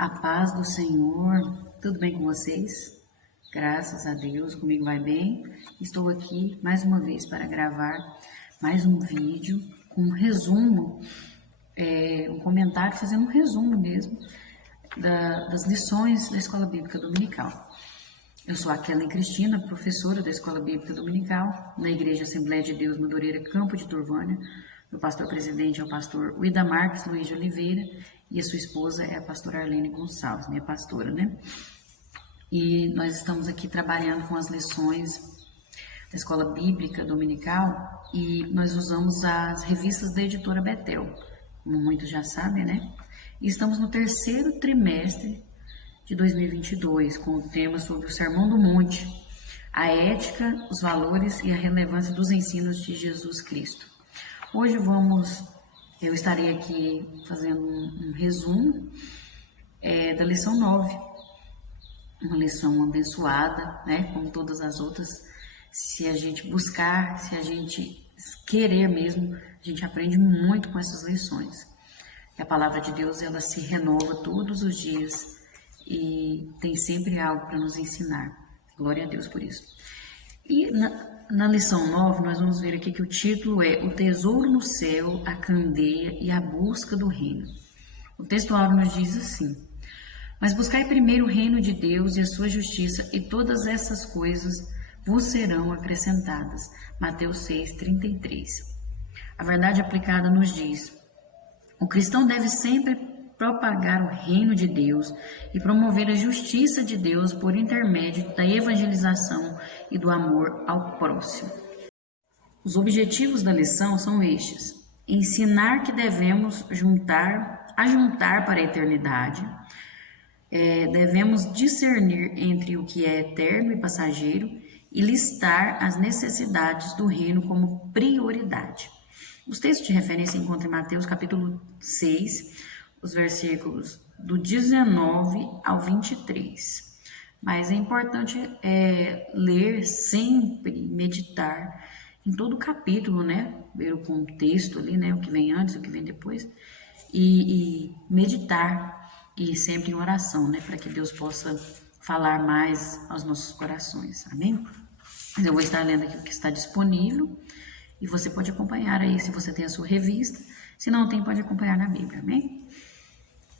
A paz do Senhor, tudo bem com vocês? Graças a Deus, comigo vai bem. Estou aqui mais uma vez para gravar mais um vídeo com um resumo, um comentário, fazendo um resumo mesmo das lições da Escola Bíblica Dominical. Eu sou a Kellen Cristina, professora da Escola Bíblica Dominical, na Igreja Assembleia de Deus Madureira, Campo de Turvânia. O pastor-presidente é o pastor Uida Marques Luiz de Oliveira e a sua esposa é a pastora Arlene Gonçalves, minha pastora, né? E nós estamos aqui trabalhando com as lições da Escola Bíblica Dominical e nós usamos as revistas da editora Betel, como muitos já sabem, né? E estamos no terceiro trimestre de 2022, com o tema sobre o Sermão do Monte, a ética, os valores e a relevância dos ensinos de Jesus Cristo. Hoje eu estarei aqui fazendo um resumo da lição 9, uma lição abençoada, né, como todas as outras. Se a gente buscar, se a gente querer mesmo, a gente aprende muito com essas lições. A palavra de Deus, ela se renova todos os dias e tem sempre algo para nos ensinar. Glória a Deus por isso. E na lição 9, nós vamos ver aqui que o título é O Tesouro no Céu, a Candeia e a Busca do Reino. O texto áureo nos diz assim: Mas buscai primeiro o reino de Deus e a sua justiça, e todas essas coisas vos serão acrescentadas. Mateus 6:33. A verdade aplicada nos diz: o cristão deve sempre propagar o reino de Deus e promover a justiça de Deus por intermédio da evangelização e do amor ao próximo. Os objetivos da lição são estes: ensinar que devemos juntar para a eternidade, devemos discernir entre o que é eterno e passageiro e listar as necessidades do reino como prioridade. Os textos de referência encontram em Mateus capítulo 6, os versículos do 19 ao 23. Mas é importante ler sempre, meditar em todo o capítulo, né? Ver o contexto ali, né? O que vem antes, o que vem depois. E meditar, e sempre em oração, né? Para que Deus possa falar mais aos nossos corações. Amém? Mas eu vou estar lendo aqui o que está disponível. E você pode acompanhar aí, se você tem a sua revista. Se não tem, pode acompanhar na Bíblia, amém?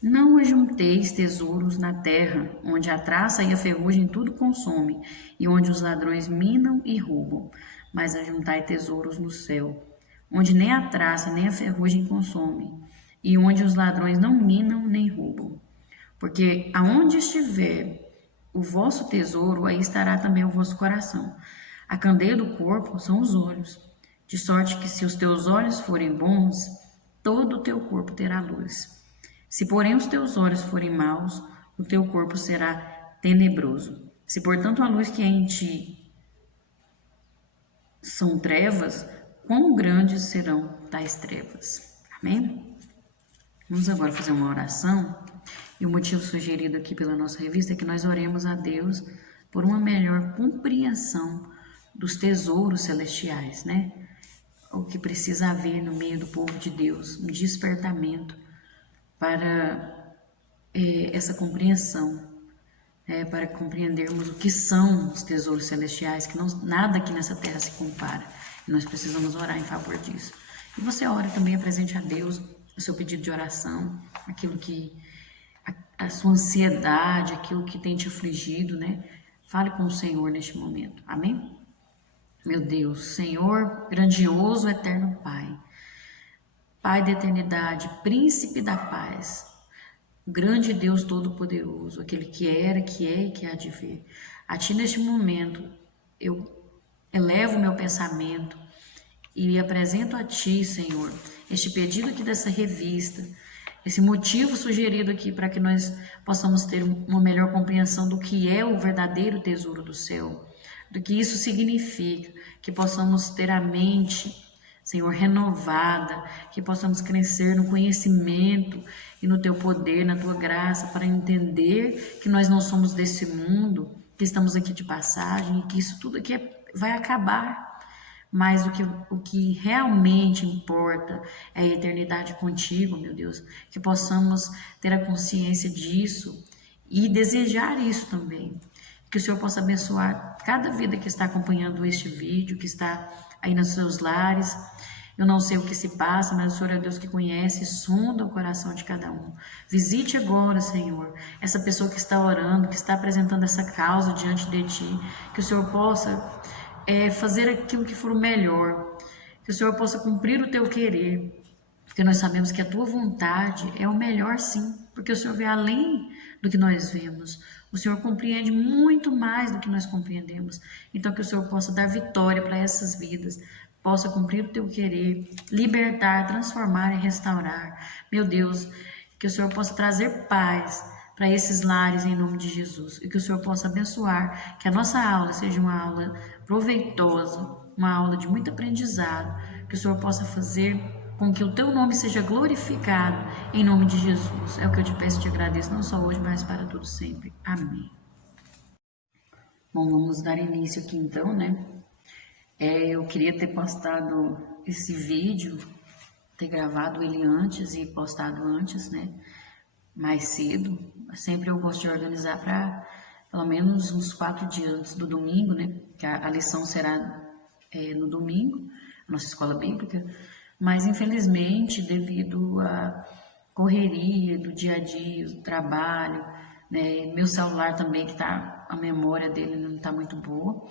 Não ajunteis tesouros na terra, onde a traça e a ferrugem tudo consome, e onde os ladrões minam e roubam. Mas ajuntai tesouros no céu, onde nem a traça nem a ferrugem consome, e onde os ladrões não minam nem roubam. Porque aonde estiver o vosso tesouro, aí estará também o vosso coração. A candeia do corpo são os olhos. De sorte que se os teus olhos forem bons, todo o teu corpo terá luz. Se porém os teus olhos forem maus, o teu corpo será tenebroso. Se portanto a luz que é em ti são trevas, quão grandes serão tais trevas? Amém? Vamos agora fazer uma oração. E o motivo sugerido aqui pela nossa revista é que nós oremos a Deus por uma melhor compreensão dos tesouros celestiais, né? O que precisa haver no meio do povo de Deus, um despertamento para essa compreensão, para compreendermos o que são os tesouros celestiais, que nada aqui nessa terra se compara, e nós precisamos orar em favor disso. E você ora também, apresente a Deus o seu pedido de oração, aquilo que, a sua ansiedade, aquilo que tem te afligido, né? Fale com o Senhor neste momento, amém? Meu Deus, Senhor grandioso, eterno Pai, Pai da eternidade, príncipe da paz, o grande Deus todo-poderoso, aquele que era, que é e que há de vir. A Ti neste momento eu elevo meu pensamento e apresento a Ti, Senhor, este pedido aqui dessa revista, esse motivo sugerido aqui para que nós possamos ter uma melhor compreensão do que é o verdadeiro tesouro do céu, do que isso significa, que possamos ter a mente, Senhor, renovada, que possamos crescer no conhecimento e no Teu poder, na Tua graça, para entender que nós não somos desse mundo, que estamos aqui de passagem e que isso tudo aqui vai acabar. mas o que realmente importa é a eternidade contigo, meu Deus. Que possamos ter a consciência disso e desejar isso também. Que o Senhor possa abençoar cada vida que está acompanhando este vídeo, que está aí nos seus lares. Eu não sei o que se passa, mas o Senhor é Deus que conhece, sonda o coração de cada um. Visite agora, Senhor, essa pessoa que está orando, que está apresentando essa causa diante de Ti. Que o Senhor possa fazer aquilo que for o melhor. Que o Senhor possa cumprir o Teu querer. Porque nós sabemos que a Tua vontade é o melhor, sim. Porque o Senhor vê além do que nós vemos. O Senhor compreende muito mais do que nós compreendemos. Então, que o Senhor possa dar vitória para essas vidas, possa cumprir o teu querer, libertar, transformar e restaurar. Meu Deus, que o Senhor possa trazer paz para esses lares em nome de Jesus. E que o Senhor possa abençoar, que a nossa aula seja uma aula proveitosa, uma aula de muito aprendizado. Que o Senhor possa fazer com que o teu nome seja glorificado em nome de Jesus. É o que eu te peço e te agradeço, não só hoje, mas para tudo sempre. Amém. Bom, vamos dar início aqui então, né? Eu queria ter postado esse vídeo, ter gravado ele antes e postado antes, né? Mais cedo. Sempre eu gosto de organizar para pelo menos uns 4 dias antes do domingo, né? Que a lição será no domingo, a nossa escola bíblica. Mas, infelizmente, devido à correria do dia a dia, do trabalho, né, meu celular também, que tá, a memória dele não está muito boa,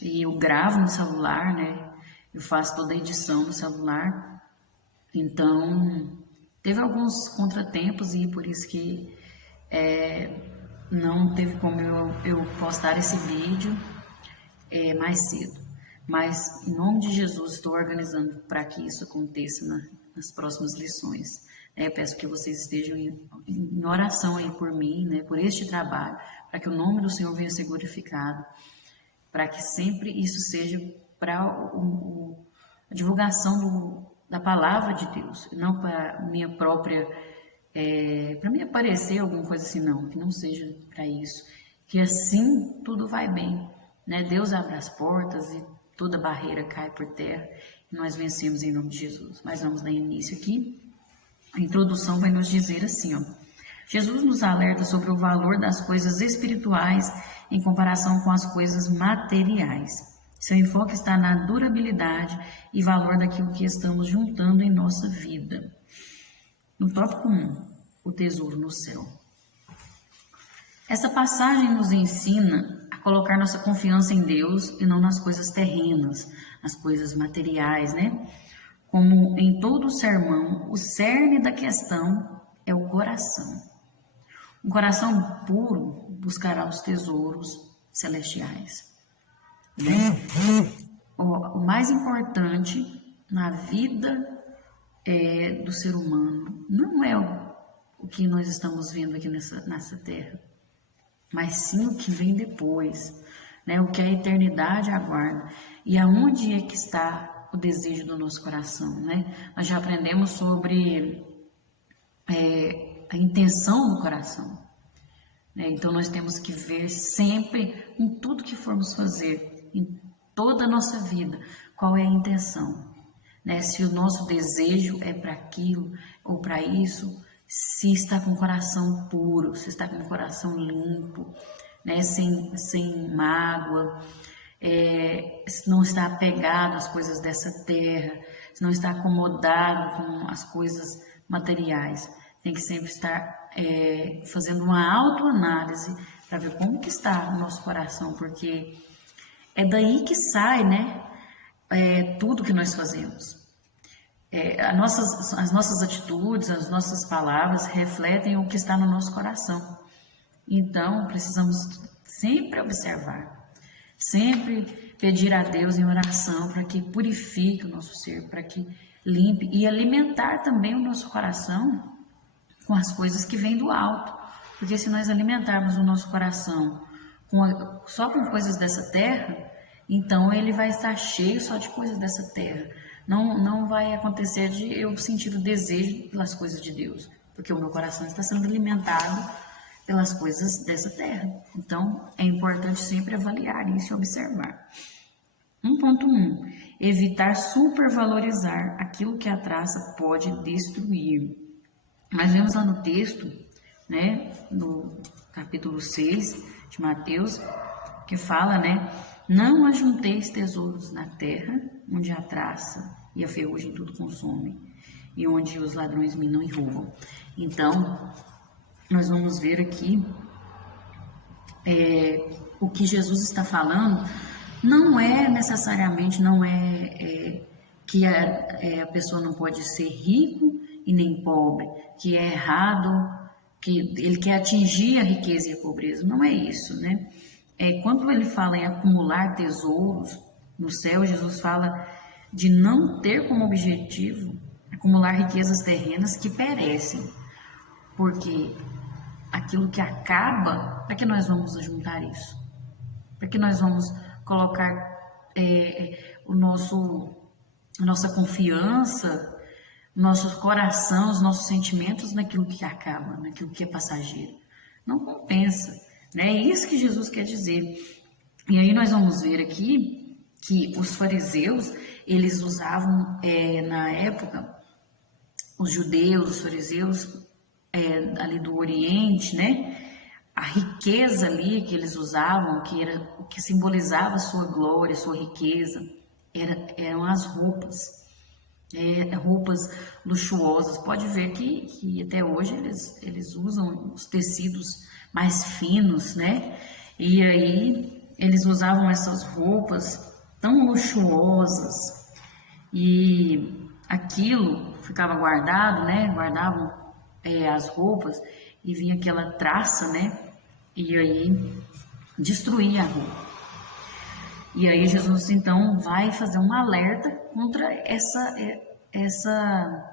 e eu gravo no celular, né, eu faço toda a edição no celular, então teve alguns contratempos e por isso que não teve como eu postar esse vídeo mais cedo. Mas, em nome de Jesus, estou organizando para que isso aconteça nas próximas lições. Eu peço que vocês estejam em oração aí por mim, né, por este trabalho, para que o nome do Senhor venha ser glorificado, para que sempre isso seja para a divulgação da palavra de Deus, não para minha própria, para me aparecer alguma coisa assim, não, que não seja para isso, que assim tudo vai bem, né? Deus abre as portas e toda barreira cai por terra e nós vencemos em nome de Jesus. Mas vamos dar início aqui. A introdução vai nos dizer assim, ó. Jesus nos alerta sobre o valor das coisas espirituais em comparação com as coisas materiais. Seu enfoque está na durabilidade e valor daquilo que estamos juntando em nossa vida. No tópico 1, o tesouro no céu. Essa passagem nos ensina a colocar nossa confiança em Deus e não nas coisas terrenas, nas coisas materiais, né? Como em todo o sermão, o cerne da questão é o coração. Um coração puro buscará os tesouros celestiais. O mais importante na vida do ser humano não é o que nós estamos vendo aqui nessa terra, mas sim o que vem depois, né? O que a eternidade aguarda. E aonde é que está o desejo do nosso coração, né? Nós já aprendemos sobre a intenção do coração, né? Então nós temos que ver sempre em tudo que formos fazer, em toda a nossa vida, qual é a intenção, né? Se o nosso desejo é para aquilo ou para isso, se está com o coração puro, se está com o coração limpo, né? Sem mágoa, se não está apegado às coisas dessa terra, se não está acomodado com as coisas materiais. Tem que sempre estar fazendo uma autoanálise para ver como que está o nosso coração, porque é daí que sai, né, tudo que nós fazemos. As nossas atitudes, as nossas palavras refletem o que está no nosso coração. Então, precisamos sempre observar, sempre pedir a Deus em oração para que purifique o nosso ser, para que limpe e alimentar também o nosso coração com as coisas que vêm do alto. Porque se nós alimentarmos o nosso coração só com coisas dessa terra, então ele vai estar cheio só de coisas dessa terra. Não vai acontecer de eu sentir o desejo pelas coisas de Deus, porque o meu coração está sendo alimentado pelas coisas dessa terra. Então, é importante sempre avaliar isso e observar. 1.1. Evitar supervalorizar aquilo que a traça pode destruir. Nós vemos lá no texto, né, no capítulo 6 de Mateus, que fala, né, não ajunteis tesouros na terra, onde a traça e a ferrugem tudo consomem, e onde os ladrões minam e roubam. Então, nós vamos ver aqui o que Jesus está falando. Não é necessariamente, não é que a pessoa não pode ser rico e nem pobre, que é errado, que ele quer atingir a riqueza e a pobreza. Não é isso, né? Quando ele fala em acumular tesouros no céu, Jesus fala de não ter como objetivo acumular riquezas terrenas que perecem, porque aquilo que acaba, para que nós vamos juntar isso? Para que nós vamos colocar a nossa confiança, nosso coração, os nossos sentimentos naquilo que acaba, naquilo que é passageiro? Não compensa, né? É isso que Jesus quer dizer. E aí nós vamos ver aqui que os fariseus, eles usavam na época, os judeus, os fariseus ali do Oriente, né? A riqueza ali que eles usavam, que era o que simbolizava sua glória, sua riqueza, eram as roupas, roupas luxuosas. Pode ver que até hoje eles usam os tecidos mais finos, né? E aí eles usavam essas roupas tão luxuosas e aquilo ficava guardado, né? Guardavam as roupas e vinha aquela traça, né? E aí destruía a roupa. E aí Jesus então vai fazer um alerta contra essa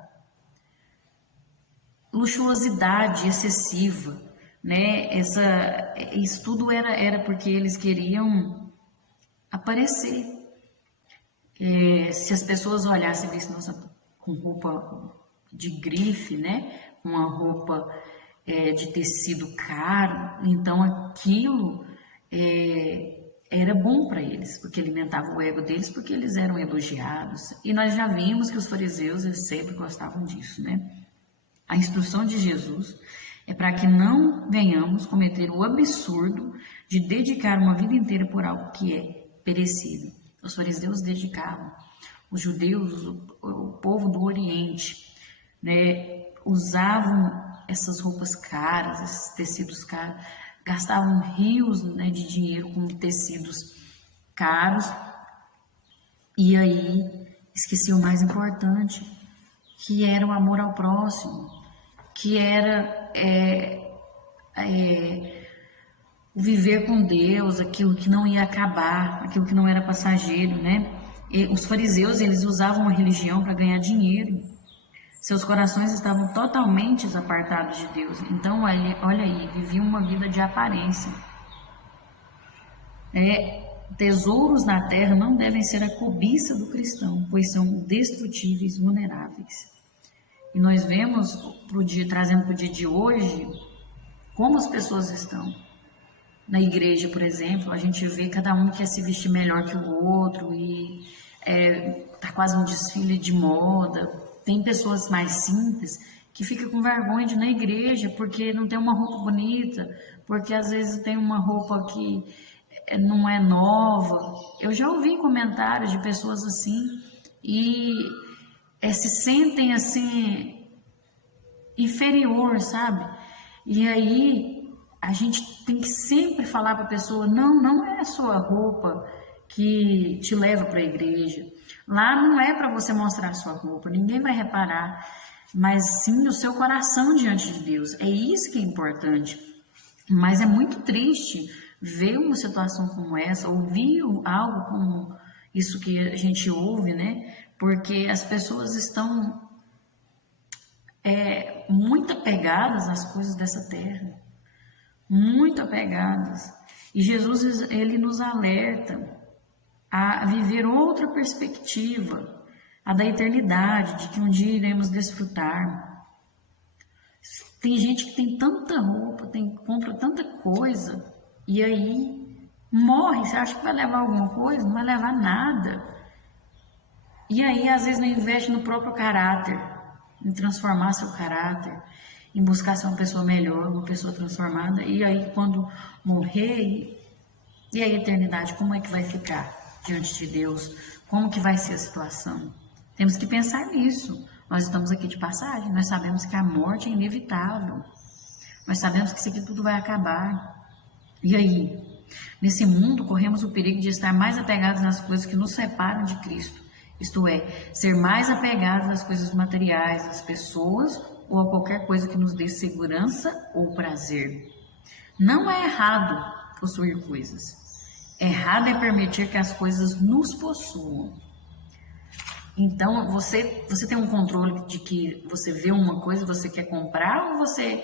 luxuosidade excessiva, né? Isso tudo era porque eles queriam aparecer. Se as pessoas olhassem e vissem, nossa, com roupa de grife, né? Com uma roupa de tecido caro, então aquilo era bom para eles, porque alimentava o ego deles, porque eles eram elogiados. E nós já vimos que os fariseus, eles sempre gostavam disso, né? A instrução de Jesus é para que não venhamos cometer o absurdo de dedicar uma vida inteira por algo que é perecível. Os fariseus dedicavam, os judeus, o povo do Oriente, né, usavam essas roupas caras, esses tecidos caros, gastavam rios, né, de dinheiro com tecidos caros, e aí esqueciam o mais importante, que era o amor ao próximo, que era o viver com Deus, aquilo que não ia acabar, aquilo que não era passageiro, né? E os fariseus, eles usavam a religião para ganhar dinheiro. Seus corações estavam totalmente apartados de Deus. Então, olha aí, viviam uma vida de aparência. Tesouros na terra não devem ser a cobiça do cristão, pois são destrutíveis, vulneráveis. E nós vemos, trazendo para o dia de hoje, como as pessoas estão. Na igreja, por exemplo, a gente vê cada um quer se vestir melhor que o outro e tá quase um desfile de moda. Tem pessoas mais simples que ficam com vergonha de ir na igreja porque não tem uma roupa bonita, porque às vezes tem uma roupa que não é nova. Eu já ouvi comentários de pessoas assim e se sentem assim inferior, sabe? E aí a gente tem que sempre falar para a pessoa, não é a sua roupa que te leva para a igreja. Lá não é para você mostrar a sua roupa, ninguém vai reparar, mas sim o seu coração diante de Deus. É isso que é importante. Mas é muito triste ver uma situação como essa, ouvir algo como isso que a gente ouve, né? Porque as pessoas estão muito apegadas às coisas dessa terra, muito apegadas. E Jesus, ele nos alerta a viver outra perspectiva, a da eternidade, de que um dia iremos desfrutar. Tem gente que tem tanta roupa, compra tanta coisa, e aí Morre, você acha que vai levar alguma coisa? Não vai levar nada. E aí, às vezes, não investe no próprio caráter, em transformar seu caráter, em buscar ser uma pessoa melhor, uma pessoa transformada. E aí, quando morrer, e a eternidade, como é que vai ficar diante de Deus? Como que vai ser a situação? Temos que pensar nisso. Nós estamos aqui de passagem, nós sabemos que a morte é inevitável. Nós sabemos que isso aqui tudo vai acabar. E aí? Nesse mundo, corremos o perigo de estar mais apegados às coisas que nos separam de Cristo. Isto é, ser mais apegados às coisas materiais, às pessoas ou a qualquer coisa que nos dê segurança ou prazer. Não é errado possuir coisas. Errado é permitir que as coisas nos possuam. Então, você tem um controle de que você vê uma coisa, você quer comprar, ou você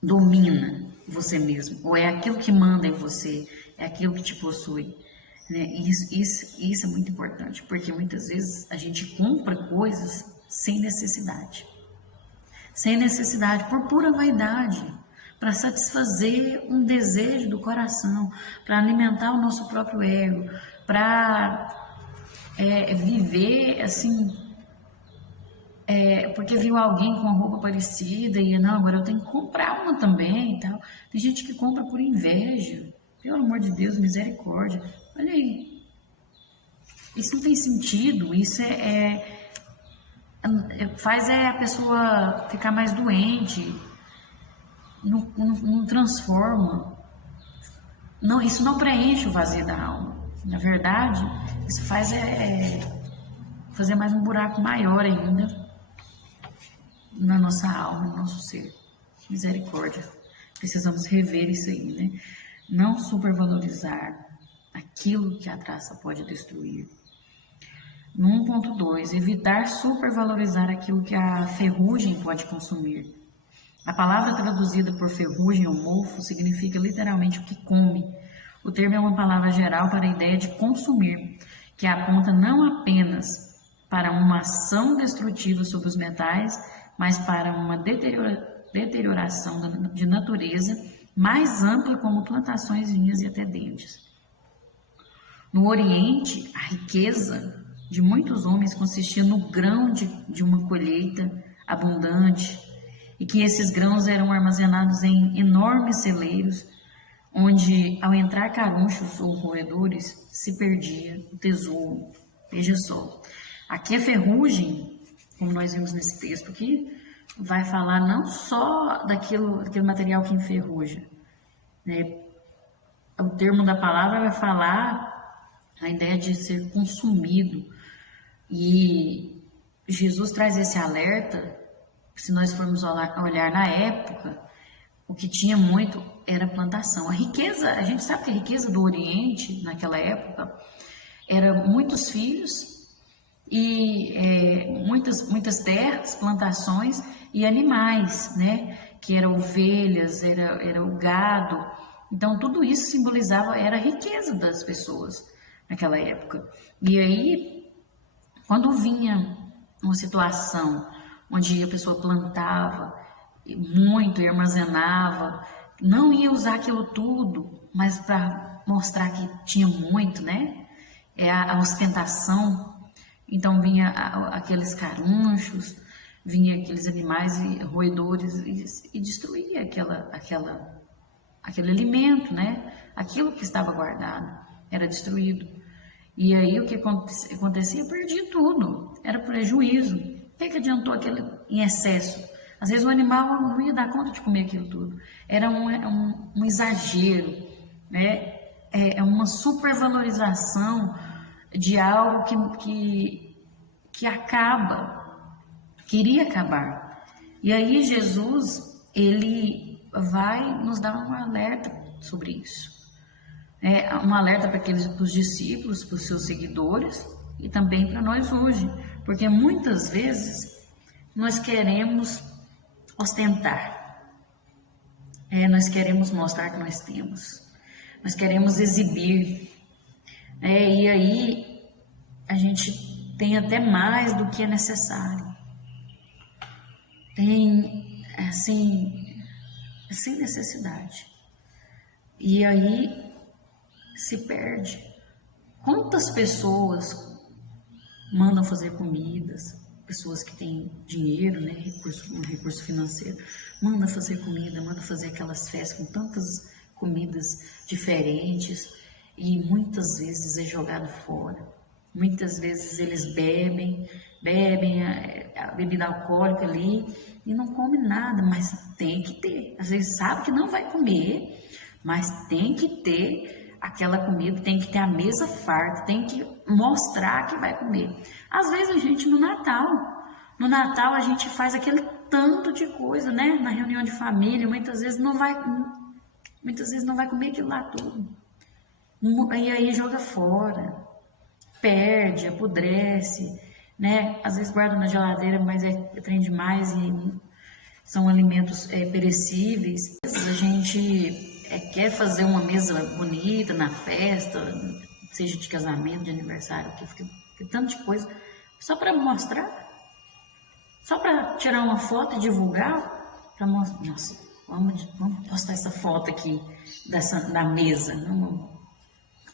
domina você mesmo? Ou é aquilo que manda em você, é aquilo que te possui? Né? Isso é muito importante, porque muitas vezes a gente compra coisas sem necessidade. Sem necessidade, por pura vaidade, para satisfazer um desejo do coração, para alimentar o nosso próprio ego, para viver assim, porque viu alguém com uma roupa parecida e não, agora eu tenho que comprar uma também e tal. Tem gente que compra por inveja, pelo amor de Deus, misericórdia. Olha aí, isso não tem sentido, isso faz a pessoa ficar mais doente, não transforma, não, isso não preenche o vazio da alma. Na verdade, isso faz fazer mais um buraco maior ainda na nossa alma, no nosso ser. Misericórdia. Precisamos rever isso aí, né? Não supervalorizar aquilo que a traça pode destruir. No 1.2, evitar supervalorizar aquilo que a ferrugem pode consumir. A palavra traduzida por ferrugem ou mofo significa literalmente o que come. O termo é uma palavra geral para a ideia de consumir, que aponta não apenas para uma ação destrutiva sobre os metais, mas para uma deterioração de natureza mais ampla, como plantações, vinhas e até dentes. No Oriente, a riqueza de muitos homens consistia no grão de uma colheita abundante, e que esses grãos eram armazenados em enormes celeiros, onde, ao entrar carunchos ou roedores, se perdia o tesouro. Veja só, aqui a ferrugem, como nós vimos nesse texto aqui, vai falar não só daquele material que enferruja, né? O termo da palavra vai falar a ideia de ser consumido. E Jesus traz esse alerta, se nós formos olhar na época, o que tinha muito era plantação. A riqueza, a gente sabe que a riqueza do Oriente, naquela época, era muitos filhos e muitas terras, plantações e animais, né? Que eram ovelhas, era o gado. Então, tudo isso simbolizava, era a riqueza das pessoas naquela época. E aí, quando vinha uma situação onde a pessoa plantava muito e armazenava, não ia usar aquilo tudo, mas para mostrar que tinha muito, né? É a ostentação. Então vinha aqueles carunchos, vinha aqueles animais e roedores e destruía aquele alimento, né? Aquilo que estava guardado era destruído. E aí o que acontecia? Perdia tudo, era prejuízo. O que adiantou aquilo em excesso? Às vezes o animal não ia dar conta de comer aquilo tudo. Era um exagero, né? É uma supervalorização de algo que queria acabar. E aí Jesus, ele vai nos dar um alerta sobre isso. Um alerta para os discípulos, para os seus seguidores e também para nós hoje. Porque muitas vezes nós queremos ostentar, nós queremos mostrar que nós temos, nós queremos exibir, e aí a gente tem até mais do que é necessário, tem assim, sem necessidade. E aí se perde. Quantas pessoas mandam fazer comidas, pessoas que têm dinheiro, né, recurso financeiro, manda fazer comida, manda fazer aquelas festas com tantas comidas diferentes e muitas vezes é jogado fora. Muitas vezes eles bebem a bebida alcoólica ali e não come nada, mas tem que ter. Às vezes sabe que não vai comer, mas tem que ter aquela comida, tem que ter a mesa farta, tem que mostrar que vai comer. Às vezes a gente no Natal a gente faz aquele tanto de coisa, né? Na reunião de família, muitas vezes não vai comer aquilo lá tudo. E aí joga fora, perde, apodrece, né? Às vezes guarda na geladeira, mas é trem demais e são alimentos perecíveis. A gente quer fazer uma mesa bonita na festa, seja de casamento, de aniversário, que fica tanto de coisa, só para mostrar, só para tirar uma foto e divulgar, para mostrar, nossa, vamos postar essa foto aqui da mesa.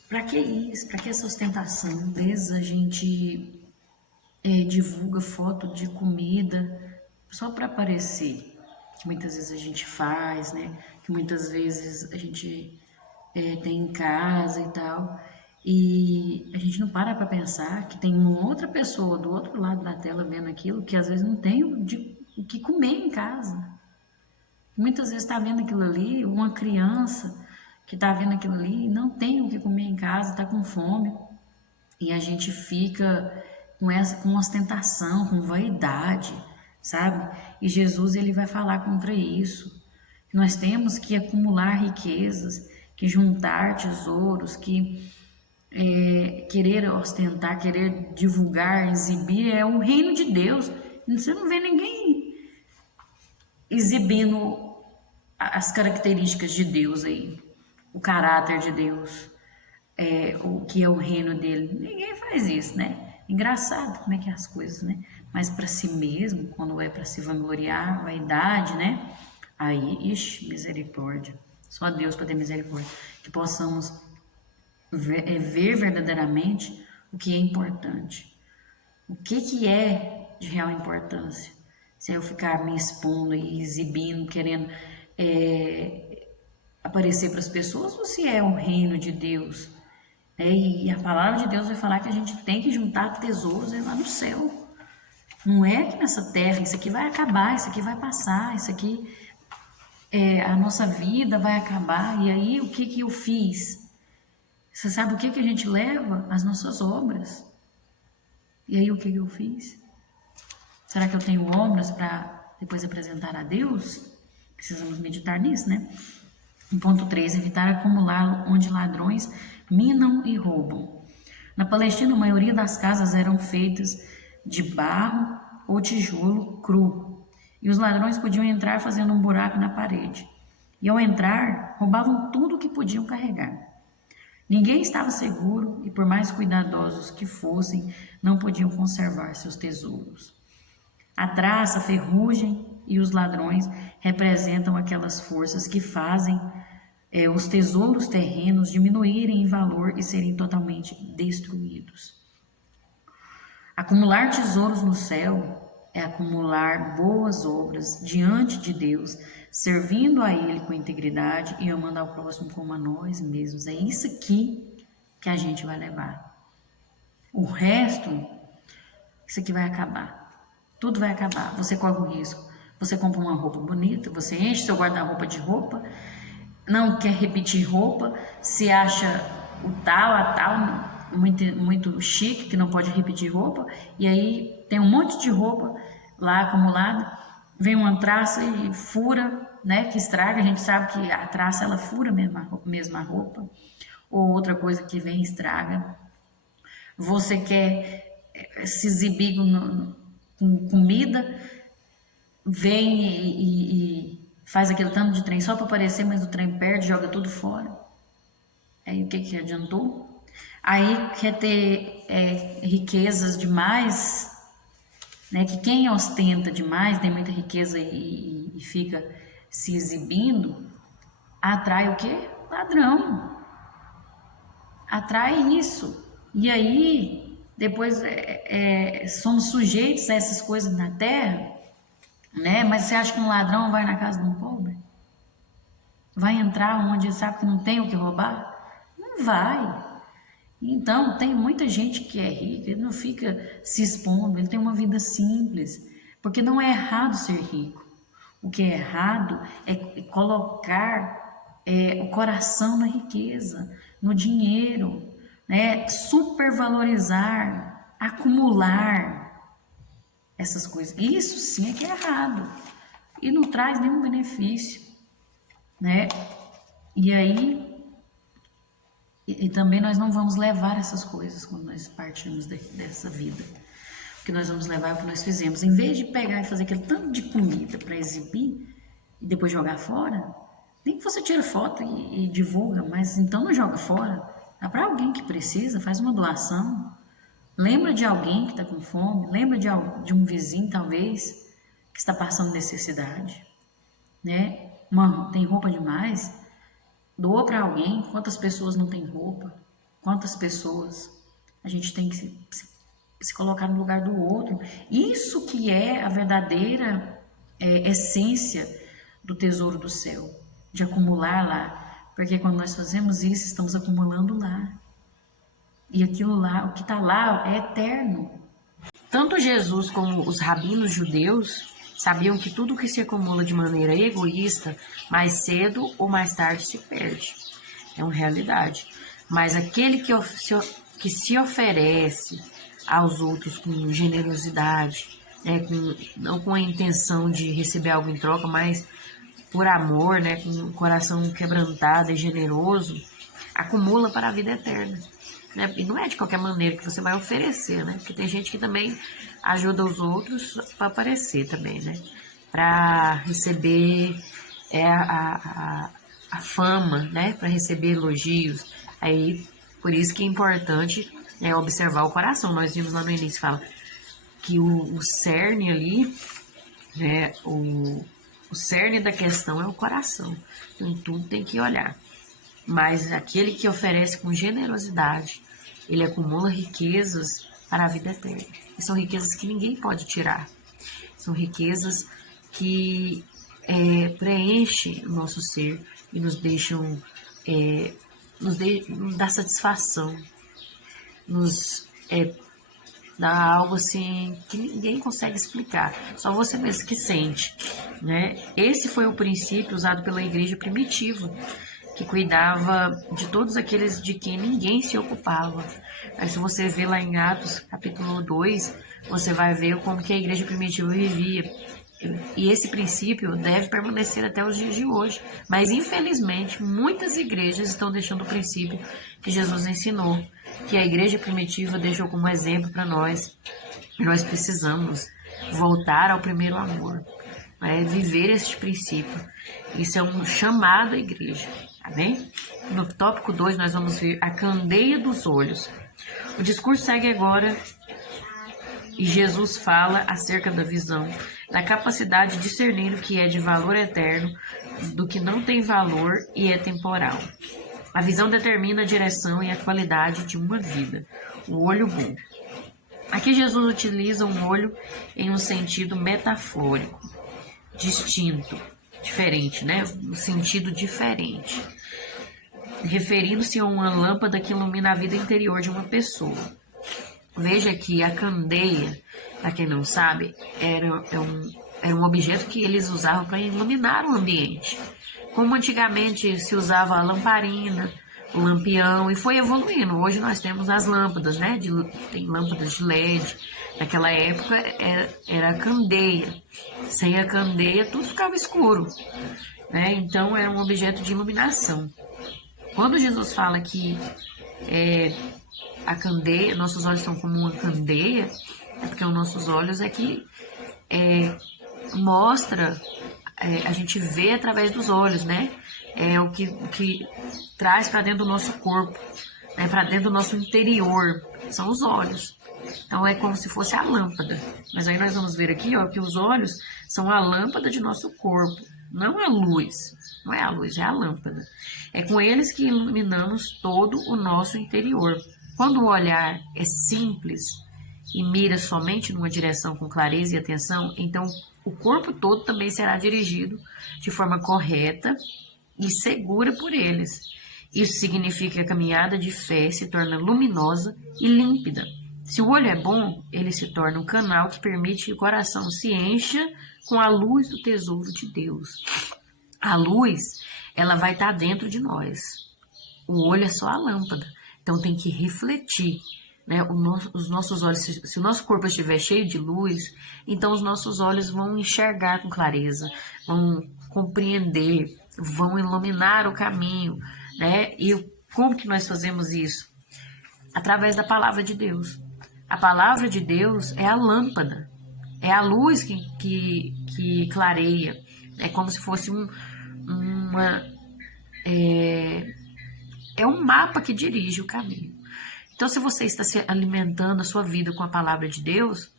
Para que isso? Para que essa ostentação? Às vezes a gente divulga foto de comida só para aparecer, que muitas vezes a gente faz, né? Que muitas vezes a gente tem em casa e tal, e a gente não para pensar que tem uma outra pessoa do outro lado da tela vendo aquilo, que às vezes não tem o que comer em casa. Muitas vezes está vendo aquilo ali, uma criança que está vendo aquilo ali não tem o que comer em casa, está com fome, e a gente fica com ostentação, com vaidade, sabe? E Jesus ele vai falar contra isso. Nós temos que acumular riquezas, que juntar tesouros, que querer ostentar, querer divulgar, exibir, é o reino de Deus. Você não vê ninguém exibindo as características de Deus aí, o caráter de Deus, o que é o reino dele. Ninguém faz isso, né? Engraçado como é que é as coisas, né? Mas para si mesmo, quando é para se vangloriar, vaidade, né? Aí, ixi, misericórdia. Só Deus para ter misericórdia. Que possamos ver verdadeiramente o que é importante. O que é de real importância. Se eu ficar me expondo e exibindo, querendo aparecer para as pessoas, ou se é o reino de Deus. E a palavra de Deus vai falar que a gente tem que juntar tesouros lá no céu. Não é que nessa terra, isso aqui vai acabar, isso aqui vai passar, isso aqui, a nossa vida vai acabar. E aí, o que eu fiz? Você sabe o que a gente leva? As nossas obras. E aí, o que eu fiz? Será que eu tenho obras para depois apresentar a Deus? Precisamos meditar nisso, né? Em ponto 3, evitar acumular onde ladrões minam e roubam. Na Palestina, a maioria das casas eram feitas de barro ou tijolo cru, e os ladrões podiam entrar fazendo um buraco na parede. E ao entrar, roubavam tudo o que podiam carregar. Ninguém estava seguro e, por mais cuidadosos que fossem, não podiam conservar seus tesouros. A traça, a ferrugem e os ladrões representam aquelas forças que fazem os tesouros terrenos diminuírem em valor e serem totalmente destruídos. Acumular tesouros no céu é acumular boas obras diante de Deus, servindo a Ele com integridade e amando ao próximo como a nós mesmos. É isso aqui que a gente vai levar. O resto, isso aqui vai acabar. Tudo vai acabar. Você corre o risco. Você compra uma roupa bonita, você enche seu guarda-roupa de roupa, não quer repetir roupa, se acha a tal, muito chique, que não pode repetir roupa, e aí tem um monte de roupa lá acumulada, vem uma traça e fura, né, que estraga. A gente sabe que a traça ela fura mesmo a roupa, ou outra coisa que vem e estraga. Você quer se exibir com comida, vem e faz aquele tanto de trem só para aparecer, mas o trem perde, joga tudo fora. Aí o que adiantou? Aí quer ter riquezas demais, né? Que quem ostenta demais, tem muita riqueza e fica se exibindo, atrai o quê? ladrão. Atrai isso. E aí, depois somos sujeitos a essas coisas na terra, né? Mas você acha que um ladrão vai na casa de um pobre? Vai entrar onde ele sabe que não tem o que roubar? Não vai. Então, tem muita gente que é rica, ele não fica se expondo, ele tem uma vida simples, porque não é errado ser rico. O que é errado é colocar o coração na riqueza, no dinheiro, né? Supervalorizar, acumular essas coisas. Isso sim é que é errado e não traz nenhum benefício, né? E aí, e também nós não vamos levar essas coisas quando nós partirmos dessa vida. O que nós vamos levar é o que nós fizemos. Em vez de pegar e fazer aquele tanto de comida para exibir e depois jogar fora, nem que você tire foto e divulga, mas então não joga fora. Dá para alguém que precisa, faz uma doação. Lembra de alguém que está com fome, lembra de um vizinho, talvez, que está passando necessidade, né? Tem roupa demais? Doou para alguém? Quantas pessoas não têm roupa? Quantas pessoas? A gente tem que se colocar no lugar do outro. Isso que é a verdadeira essência do tesouro do céu, de acumular lá. Porque quando nós fazemos isso, estamos acumulando lá. E aquilo lá, o que está lá é eterno. Tanto Jesus como os rabinos judeus sabiam que tudo que se acumula de maneira egoísta, mais cedo ou mais tarde se perde. É uma realidade. Mas aquele que se oferece aos outros com generosidade, né, não com a intenção de receber algo em troca, mas por amor, né, com um coração quebrantado e generoso, acumula para a vida eterna. Né? E não é de qualquer maneira que você vai oferecer, né? Porque tem gente que também ajuda os outros para aparecer também, né? Para receber a fama, né? Para receber elogios. Aí, por isso que é importante observar o coração. Nós vimos lá no início, fala que o cerne ali, né? O cerne da questão é o coração. Então, tudo tem que olhar. Mas aquele que oferece com generosidade, ele acumula riquezas para a vida eterna. E são riquezas que ninguém pode tirar. São riquezas que preenchem o nosso ser e nos deixam, nos dá satisfação, nos dá algo assim que ninguém consegue explicar, só você mesmo que sente, né? Esse foi o princípio usado pela igreja primitiva, que cuidava de todos aqueles de quem ninguém se ocupava. Aí, se você vê lá em Atos, capítulo 2, você vai ver como que a igreja primitiva vivia. E esse princípio deve permanecer até os dias de hoje. Mas, infelizmente, muitas igrejas estão deixando o princípio que Jesus ensinou, que a igreja primitiva deixou como exemplo para nós. E nós precisamos voltar ao primeiro amor, viver este princípio. Isso é um chamado à igreja. Amém? No tópico 2, nós vamos ver a candeia dos olhos. O discurso segue agora e Jesus fala acerca da visão, da capacidade de discernir o que é de valor eterno do que não tem valor e é temporal. A visão determina a direção e a qualidade de uma vida. O olho bom. Aqui Jesus utiliza um olho em um sentido metafórico, distinto, diferente, né? Um sentido diferente, referindo-se a uma lâmpada que ilumina a vida interior de uma pessoa. Veja que a candeia, para quem não sabe, era um objeto que eles usavam para iluminar o ambiente. Como antigamente se usava a lamparina, o lampião, e foi evoluindo. Hoje nós temos as lâmpadas, né? Tem lâmpadas de LED. Naquela época era a candeia. Sem a candeia tudo ficava escuro, né? Então era um objeto de iluminação. Quando Jesus fala que a candeia, nossos olhos são como uma candeia, é porque os nossos olhos é que mostra, a gente vê através dos olhos, né? É o que traz para dentro do nosso corpo, né? Para dentro do nosso interior, são os olhos. Então é como se fosse a lâmpada. Mas aí nós vamos ver aqui, ó, que os olhos são a lâmpada de nosso corpo, não a luz. Não é a luz, é a lâmpada. É com eles que iluminamos todo o nosso interior. Quando o olhar é simples e mira somente numa direção com clareza e atenção, então o corpo todo também será dirigido de forma correta e segura por eles. Isso significa que a caminhada de fé se torna luminosa e límpida. Se o olho é bom, ele se torna um canal que permite que o coração se encha com a luz do tesouro de Deus. A luz, ela vai estar dentro de nós. O olho é só a lâmpada, então tem que refletir, né? Os nossos olhos, se o nosso corpo estiver cheio de luz, então os nossos olhos vão enxergar com clareza, vão compreender, vão iluminar o caminho, né? E como que nós fazemos isso? Através da palavra de Deus. A palavra de Deus é a lâmpada, é a luz que clareia, é como se fosse um mapa que dirige o caminho. Então, se você está se alimentando a sua vida com a palavra de Deus,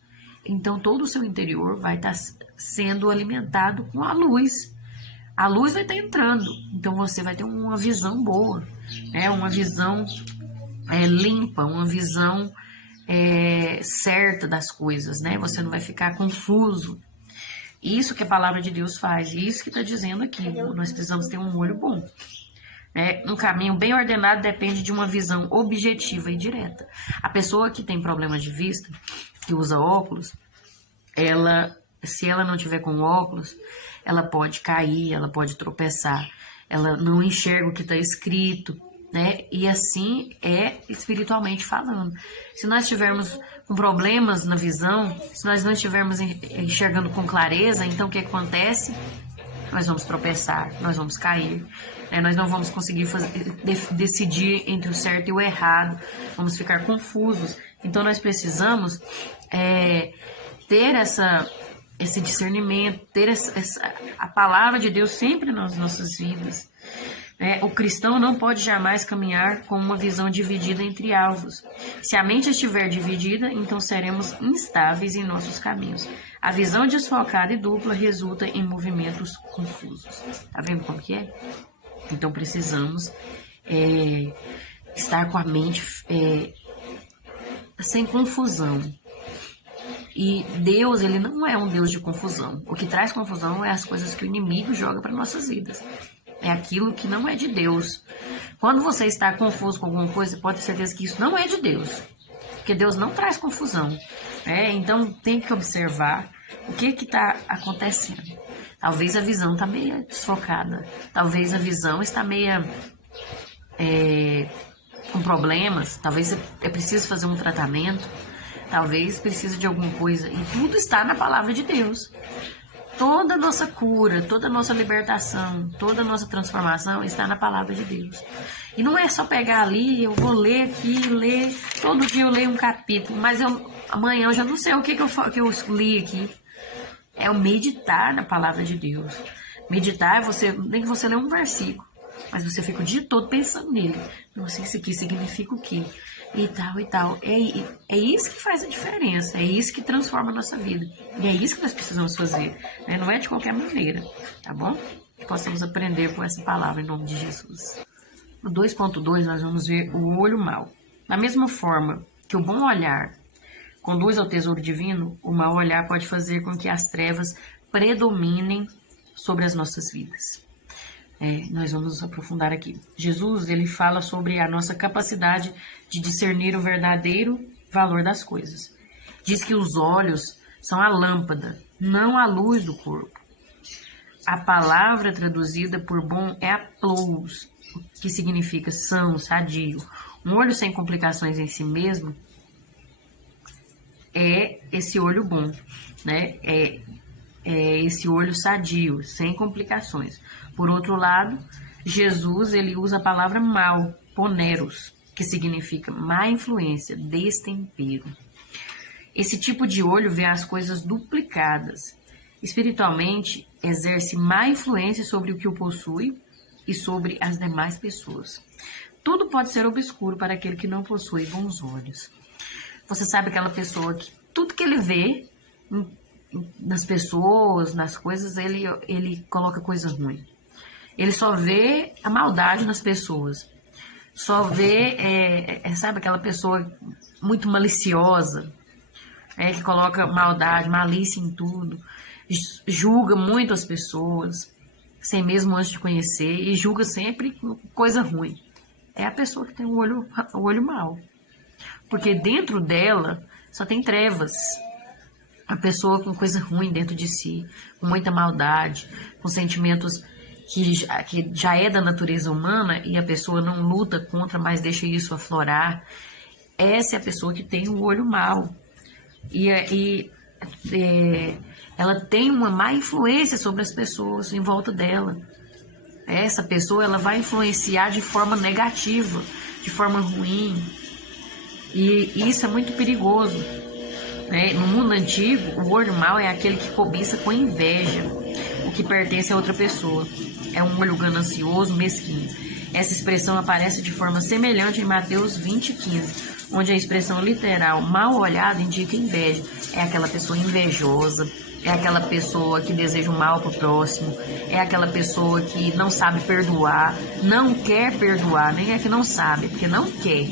então todo o seu interior vai estar sendo alimentado com a luz. A luz vai estar entrando, então você vai ter uma visão boa, né? Uma visão limpa, uma visão certa das coisas, né? Você não vai ficar confuso. Isso que a palavra de Deus faz, isso que está dizendo aqui. Nós precisamos ter um olho bom. Um caminho bem ordenado depende de uma visão objetiva e direta. A pessoa que tem problema de vista, que usa óculos, se ela não tiver com óculos, ela pode cair, ela pode tropeçar, ela não enxerga o que está escrito, né? E assim é espiritualmente falando. Se nós tivermos com problemas na visão, se nós não estivermos enxergando com clareza, então o que acontece? Nós vamos tropeçar, nós vamos cair, nós não vamos conseguir decidir entre o certo e o errado, vamos ficar confusos. Então nós precisamos ter esse discernimento, ter a palavra de Deus sempre nas nossas vidas. O cristão não pode jamais caminhar com uma visão dividida entre alvos. Se a mente estiver dividida, então seremos instáveis em nossos caminhos. A visão desfocada e dupla resulta em movimentos confusos. Tá vendo como que é? Então precisamos estar com a mente sem confusão. E Deus, ele não é um Deus de confusão. O que traz confusão é as coisas que o inimigo joga para nossas vidas. É aquilo que não é de Deus. Quando você está confuso com alguma coisa, pode ter certeza que isso não é de Deus. Porque Deus não traz confusão. Então tem que observar o que está acontecendo. Talvez a visão está meio desfocada. Talvez a visão está meio com problemas. Talvez é preciso fazer um tratamento. Talvez precise de alguma coisa. E tudo está na palavra de Deus. Toda a nossa cura, toda a nossa libertação, toda a nossa transformação está na palavra de Deus. E não é só pegar ali, eu vou ler aqui, ler, todo dia eu leio um capítulo, mas amanhã eu já não sei o que eu li aqui. É o meditar na palavra de Deus. Meditar é nem que você lê um versículo, mas você fica o dia todo pensando nele. Não sei se isso aqui significa o quê. E tal, e tal. É isso que faz a diferença, é isso que transforma a nossa vida. E é isso que nós precisamos fazer, né? Não é de qualquer maneira, tá bom? Que possamos aprender com essa palavra em nome de Jesus. No 2.2 nós vamos ver o olho mau. Da mesma forma que o bom olhar conduz ao tesouro divino, o mau olhar pode fazer com que as trevas predominem sobre as nossas vidas. Nós vamos aprofundar aqui. Jesus, ele fala sobre a nossa capacidade de discernir o verdadeiro valor das coisas. Diz que os olhos são a lâmpada, não a luz do corpo. A palavra traduzida por bom é aplous, que significa são, sadio. Um olho sem complicações em si mesmo é esse olho bom, né? É esse olho sadio, sem complicações. Por outro lado, Jesus, ele usa a palavra mal, poneros, que significa má influência, destempero. Esse tipo de olho vê as coisas duplicadas. Espiritualmente, exerce má influência sobre o que o possui e sobre as demais pessoas. Tudo pode ser obscuro para aquele que não possui bons olhos. Você sabe aquela pessoa que tudo que ele vê nas pessoas, nas coisas, ele coloca coisa ruim. Ele só vê a maldade nas pessoas. Só vê, sabe, aquela pessoa muito maliciosa, que coloca maldade, malícia em tudo, julga muito as pessoas, sem mesmo antes de conhecer, e julga sempre coisa ruim. É a pessoa que tem o olho mau. Porque dentro dela só tem trevas. A pessoa com coisa ruim dentro de si, com muita maldade, com sentimentos que já é da natureza humana e a pessoa não luta contra, mas deixa isso aflorar. Essa é a pessoa que tem o olho mau. Ela tem uma má influência sobre as pessoas em volta dela. Essa pessoa ela vai influenciar de forma negativa, de forma ruim. E isso é muito perigoso. No mundo antigo, o olho mau é aquele que cobiça com inveja o que pertence a outra pessoa. É um olho ganancioso, mesquinho. Essa expressão aparece de forma semelhante em Mateus 20:15, onde a expressão literal mal olhado indica inveja. É aquela pessoa invejosa, é aquela pessoa que deseja o mal para o próximo, é aquela pessoa que não sabe perdoar, não quer perdoar, nem é que não sabe, porque não quer.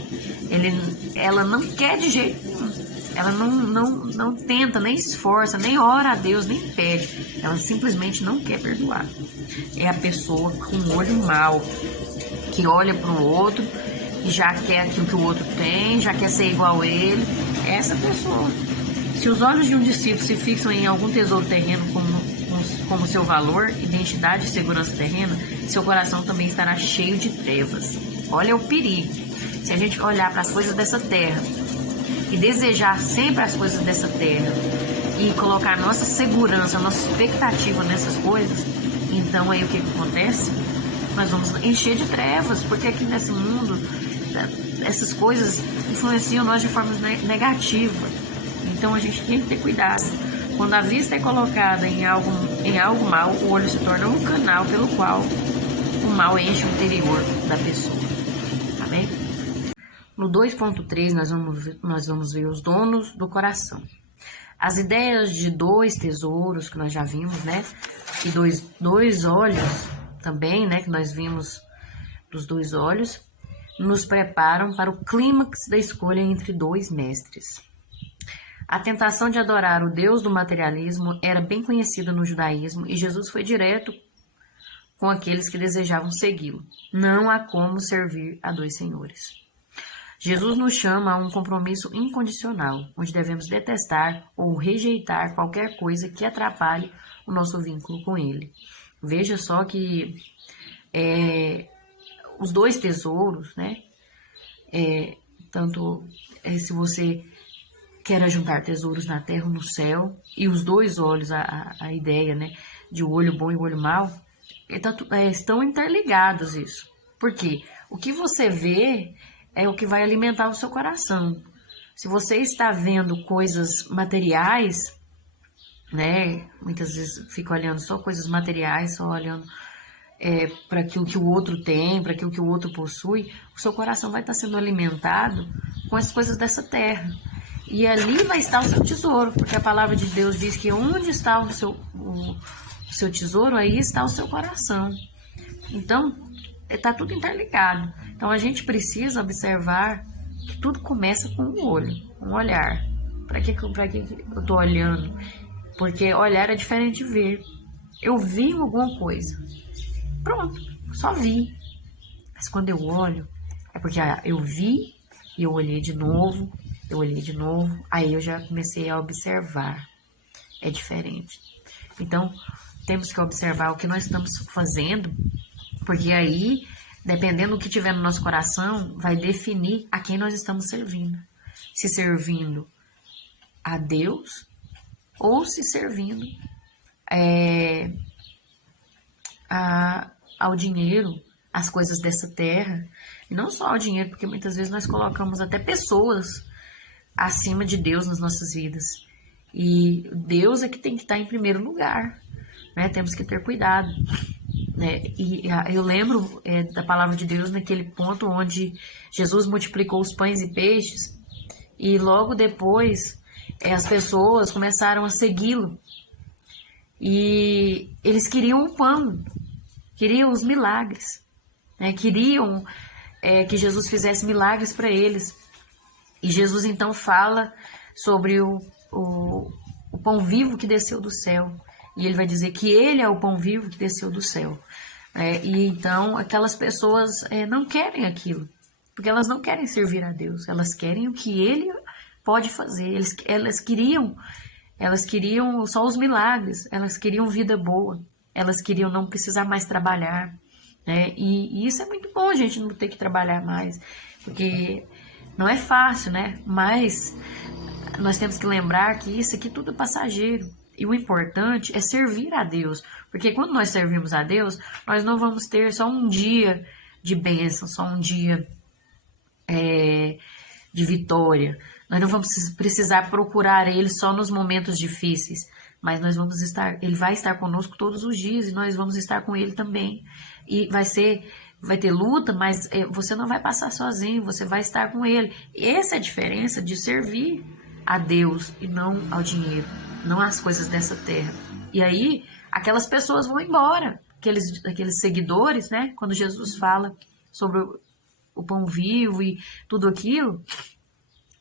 Ela não quer de jeito nenhum. Ela não tenta, nem esforça, nem ora a Deus, nem pede. Ela simplesmente não quer perdoar. É a pessoa com o olho mau, que olha para o outro e já quer aquilo que o outro tem, já quer ser igual a ele. É essa pessoa. Se os olhos de um discípulo se fixam em algum tesouro terreno como seu valor, identidade e segurança terrena, seu coração também estará cheio de trevas. Olha o perigo. Se a gente olhar para as coisas dessa terra e desejar sempre as coisas dessa terra e colocar nossa segurança, nossa expectativa nessas coisas, então aí o que acontece? Nós vamos encher de trevas, porque aqui nesse mundo essas coisas influenciam nós de forma negativa. Então a gente tem que ter cuidado. Quando a vista é colocada em algo mal, o olho se torna um canal pelo qual o mal enche o interior da pessoa. Amém? No 2.3 nós vamos ver os donos do coração. As ideias de 2 tesouros que nós já vimos, né? E dois olhos também, né? Que nós vimos dos 2 olhos, nos preparam para o clímax da escolha entre 2 mestres. A tentação de adorar o Deus do materialismo era bem conhecida no judaísmo e Jesus foi direto com aqueles que desejavam segui-lo. Não há como servir a 2 senhores. Jesus nos chama a um compromisso incondicional, onde devemos detestar ou rejeitar qualquer coisa que atrapalhe o nosso vínculo com Ele. Veja só que os 2 tesouros, né? Se você quer ajuntar tesouros na terra ou no céu, e os 2 olhos, a ideia, né, de o olho bom e o olho mau, estão interligados isso. Por quê? O que você vê é o que vai alimentar o seu coração. Se você está vendo coisas materiais, né, muitas vezes fica olhando só coisas materiais, só olhando para aquilo que o outro tem, para aquilo que o outro possui, o seu coração vai estar sendo alimentado com as coisas dessa terra. E ali vai estar o seu tesouro, porque a palavra de Deus diz que onde está o seu tesouro, aí está o seu coração. Então, está tudo interligado. Então, a gente precisa observar que tudo começa com um olho, um olhar. Para que eu estou olhando? Porque olhar é diferente de ver. Eu vi alguma coisa. Pronto, só vi. Mas quando eu olho, é porque eu vi e eu olhei de novo. Aí eu já comecei a observar. É diferente. Então, temos que observar o que nós estamos fazendo, porque aí, dependendo do que tiver no nosso coração, vai definir a quem nós estamos servindo. Se servindo a Deus ou se servindo ao dinheiro, às coisas dessa terra. E não só ao dinheiro, porque muitas vezes nós colocamos até pessoas acima de Deus nas nossas vidas. E Deus é que tem que estar em primeiro lugar, né? Temos que ter cuidado, né? E eu lembro da palavra de Deus naquele ponto onde Jesus multiplicou os pães e peixes e logo depois as pessoas começaram a segui-lo. E eles queriam o pão, queriam os milagres, né? Queriam que Jesus fizesse milagres para eles. E Jesus então fala sobre o pão vivo que desceu do céu. E ele vai dizer que ele é o pão vivo que desceu do céu. E então aquelas pessoas não querem aquilo, porque elas não querem servir a Deus, elas querem o que ele pode fazer. Elas queriam só os milagres, elas queriam vida boa, elas queriam não precisar mais trabalhar, né? E isso é muito bom, a gente não ter que trabalhar mais, porque não é fácil, né? Mas nós temos que lembrar que isso aqui tudo é passageiro. E o importante é servir a Deus, porque quando nós servimos a Deus, nós não vamos ter só um dia de bênção, só um dia de vitória. Nós não vamos precisar procurar Ele só nos momentos difíceis, mas Ele vai estar conosco todos os dias e nós vamos estar com Ele também. E vai ter luta, mas você não vai passar sozinho, você vai estar com Ele. Essa é a diferença de servir a Deus e não ao dinheiro, não às coisas dessa terra. E aí, aquelas pessoas vão embora, aqueles seguidores, né? Quando Jesus fala sobre o pão vivo e tudo aquilo,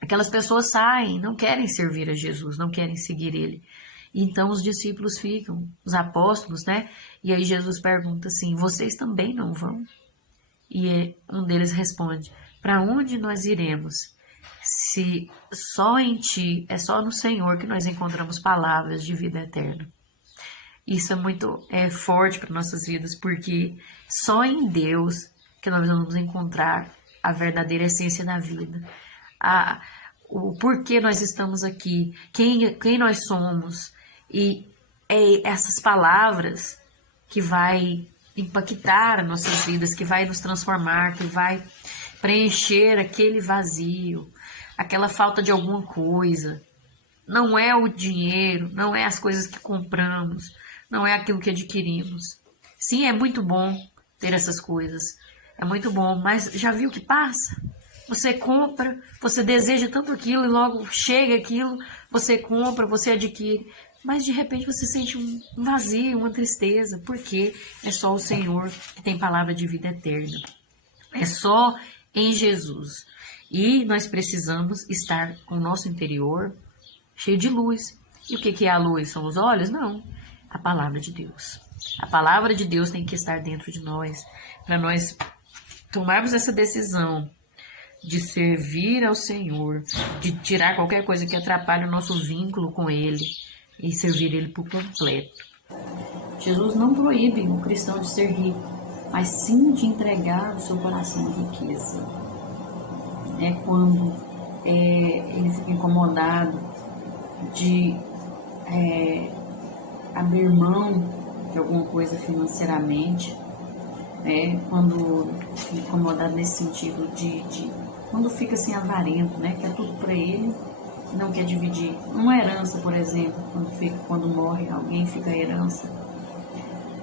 aquelas pessoas saem, não querem servir a Jesus, não querem seguir Ele. E então os discípulos ficam, os apóstolos, né? E aí Jesus pergunta assim, vocês também não vão? E um deles responde, para onde nós iremos? Se só em Ti, é só no Senhor que nós encontramos palavras de vida eterna. Isso é muito forte para nossas vidas, porque só em Deus que nós vamos encontrar a verdadeira essência da vida. O porquê nós estamos aqui, quem nós somos. E é essas palavras que vai impactar as nossas vidas, que vai nos transformar, que vai preencher aquele vazio, aquela falta de alguma coisa. Não é o dinheiro, não é as coisas que compramos, não é aquilo que adquirimos. Sim, é muito bom ter essas coisas, é muito bom, mas já viu o que passa? Você compra, você deseja tanto aquilo e logo chega aquilo, você compra, você adquire, mas de repente você sente um vazio, uma tristeza, porque é só o Senhor que tem palavra de vida eterna. É só em Jesus. E nós precisamos estar com o nosso interior cheio de luz. E o que é a luz? São os olhos? Não. A palavra de Deus. A palavra de Deus tem que estar dentro de nós, para nós tomarmos essa decisão de servir ao Senhor, de tirar qualquer coisa que atrapalhe o nosso vínculo com Ele e servir Ele por completo. Jesus não proíbe o cristão de ser rico, mas sim de entregar o seu coração à riqueza. É quando ele fica incomodado de abrir mão de alguma coisa financeiramente, quando fica incomodado nesse sentido quando fica assim avarento, né, quer tudo para ele, não quer dividir. Uma herança, por exemplo, quando morre alguém, fica a herança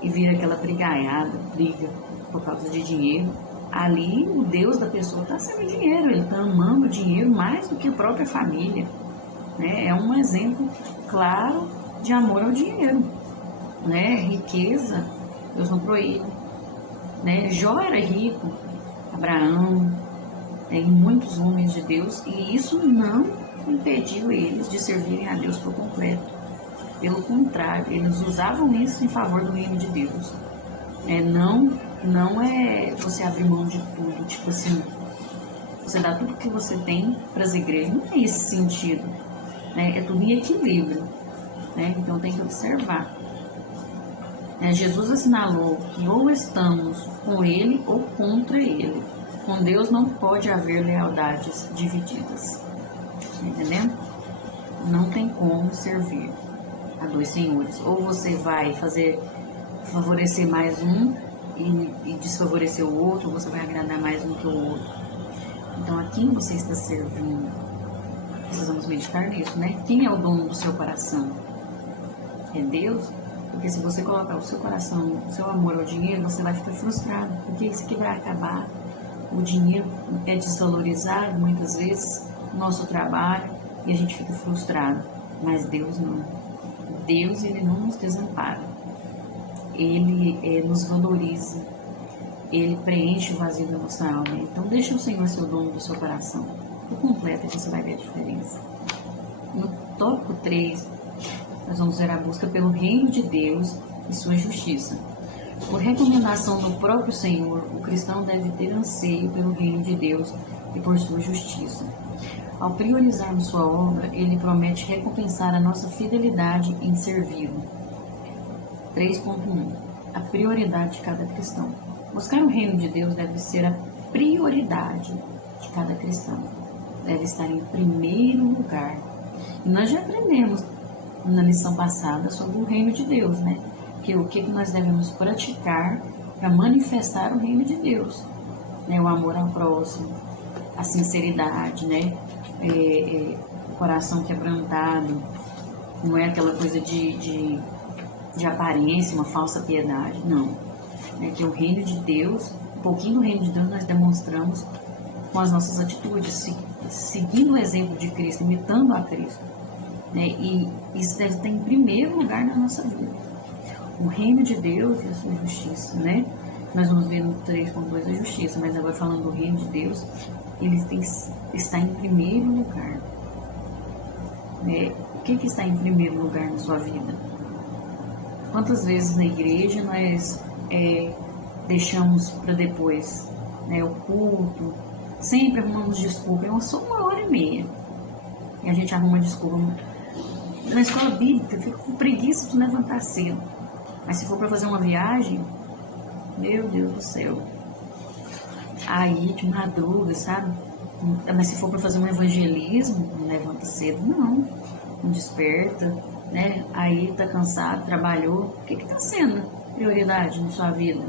e vira aquela briga por causa de dinheiro. Ali o Deus da pessoa está sendo dinheiro, ele está amando o dinheiro mais do que a própria família, né? É um exemplo claro de amor ao dinheiro, né? Riqueza, Deus não proíbe, né? Jó era rico, Abraão, e muitos homens de Deus, e isso não impediu eles de servirem a Deus por completo. Pelo contrário, eles usavam isso em favor do reino de Deus. Não é você abrir mão de tudo, tipo assim, você dá tudo que você tem para as igrejas, não é esse sentido, né? É tudo em equilíbrio, né? Então tem que observar. Jesus assinalou que ou estamos com Ele ou contra Ele. Com Deus não pode haver lealdades divididas, entendendo? Não tem como servir a dois senhores. Ou você vai favorecer mais um e desfavorecer o outro, ou você vai agradar mais um que o outro. Então, a quem você está servindo? Precisamos meditar nisso, né? Quem é o dono do seu coração? É Deus? Porque se você colocar o seu coração, o seu amor ao dinheiro, você vai ficar frustrado, porque isso aqui vai acabar. O dinheiro é desvalorizado muitas vezes, o nosso trabalho, e a gente fica frustrado. Mas Deus não. Deus, Ele não nos desampara. Ele nos valoriza. Ele preenche o vazio da nossa alma. Então deixa o Senhor ser o dono do seu coração. Por completo, você vai ver a diferença. No tópico 3, nós vamos ver a busca pelo reino de Deus e sua justiça. Por recomendação do próprio Senhor, o cristão deve ter anseio pelo reino de Deus e por sua justiça. Ao priorizarmos sua obra, ele promete recompensar a nossa fidelidade em servi-lo. 3.1. A prioridade de cada cristão. Buscar o reino de Deus deve ser a prioridade de cada cristão. Deve estar em primeiro lugar. E nós já aprendemos na lição passada sobre o reino de Deus, né? Que o que nós devemos praticar para manifestar o reino de Deus, né? O amor ao próximo, a sinceridade, né? O coração quebrantado, não é aquela coisa de aparência, uma falsa piedade, não. É que o reino de Deus, um pouquinho do reino de Deus nós demonstramos com as nossas atitudes, seguindo o exemplo de Cristo, imitando a Cristo, né? E isso deve estar em primeiro lugar na nossa vida. O reino de Deus e a sua justiça, né? Nós vamos ver no 3.2 a justiça, mas agora falando do reino de Deus, ele está em primeiro lugar. O que está em primeiro lugar na sua vida? Quantas vezes na igreja nós deixamos para depois, né, o culto, sempre arrumamos desculpa, é só 1h30, e a gente arruma desculpa. Na escola bíblica, eu fico com preguiça de levantar cedo, mas se for para fazer uma viagem, meu Deus do céu, aí de madruga, sabe? Mas se for para fazer um evangelismo, não levanta cedo, não desperta, né? Aí tá cansado, trabalhou. O que tá sendo prioridade na sua vida?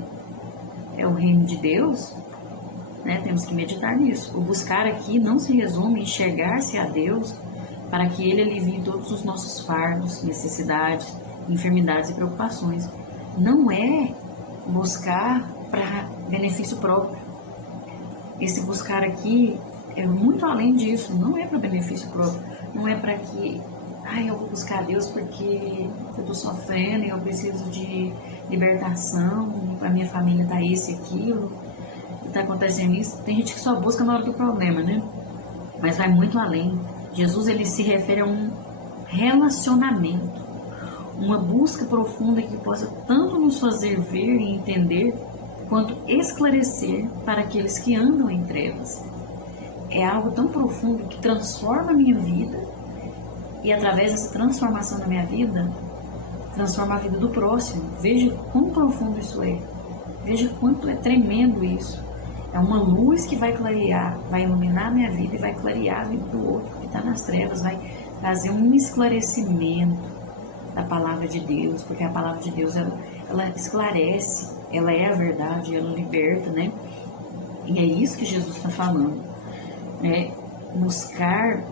É o reino de Deus? Né? Temos que meditar nisso. O buscar aqui não se resume em chegar-se a Deus para que Ele alivie todos os nossos fardos, necessidades, enfermidades e preocupações. Não é buscar para benefício próprio. Esse buscar aqui é muito além disso. Não é para benefício próprio. Não é para que eu vou buscar a Deus porque eu estou sofrendo e eu preciso de libertação, a minha família está isso e aquilo, está acontecendo isso. Tem gente que só busca na hora do problema, né? Mas vai muito além. Jesus, ele se refere a um relacionamento, uma busca profunda que possa tanto nos fazer ver e entender, quanto esclarecer para aqueles que andam em trevas. É algo tão profundo que transforma a minha vida, e através dessa transformação na minha vida, transforma a vida do próximo. Veja quão profundo isso é. Veja quanto é tremendo isso. É uma luz que vai clarear, vai iluminar a minha vida e vai clarear a vida do outro que está nas trevas, vai trazer um esclarecimento da palavra de Deus, porque a palavra de Deus, ela esclarece, ela é a verdade, ela liberta, né? E é isso que Jesus está falando, né? Buscar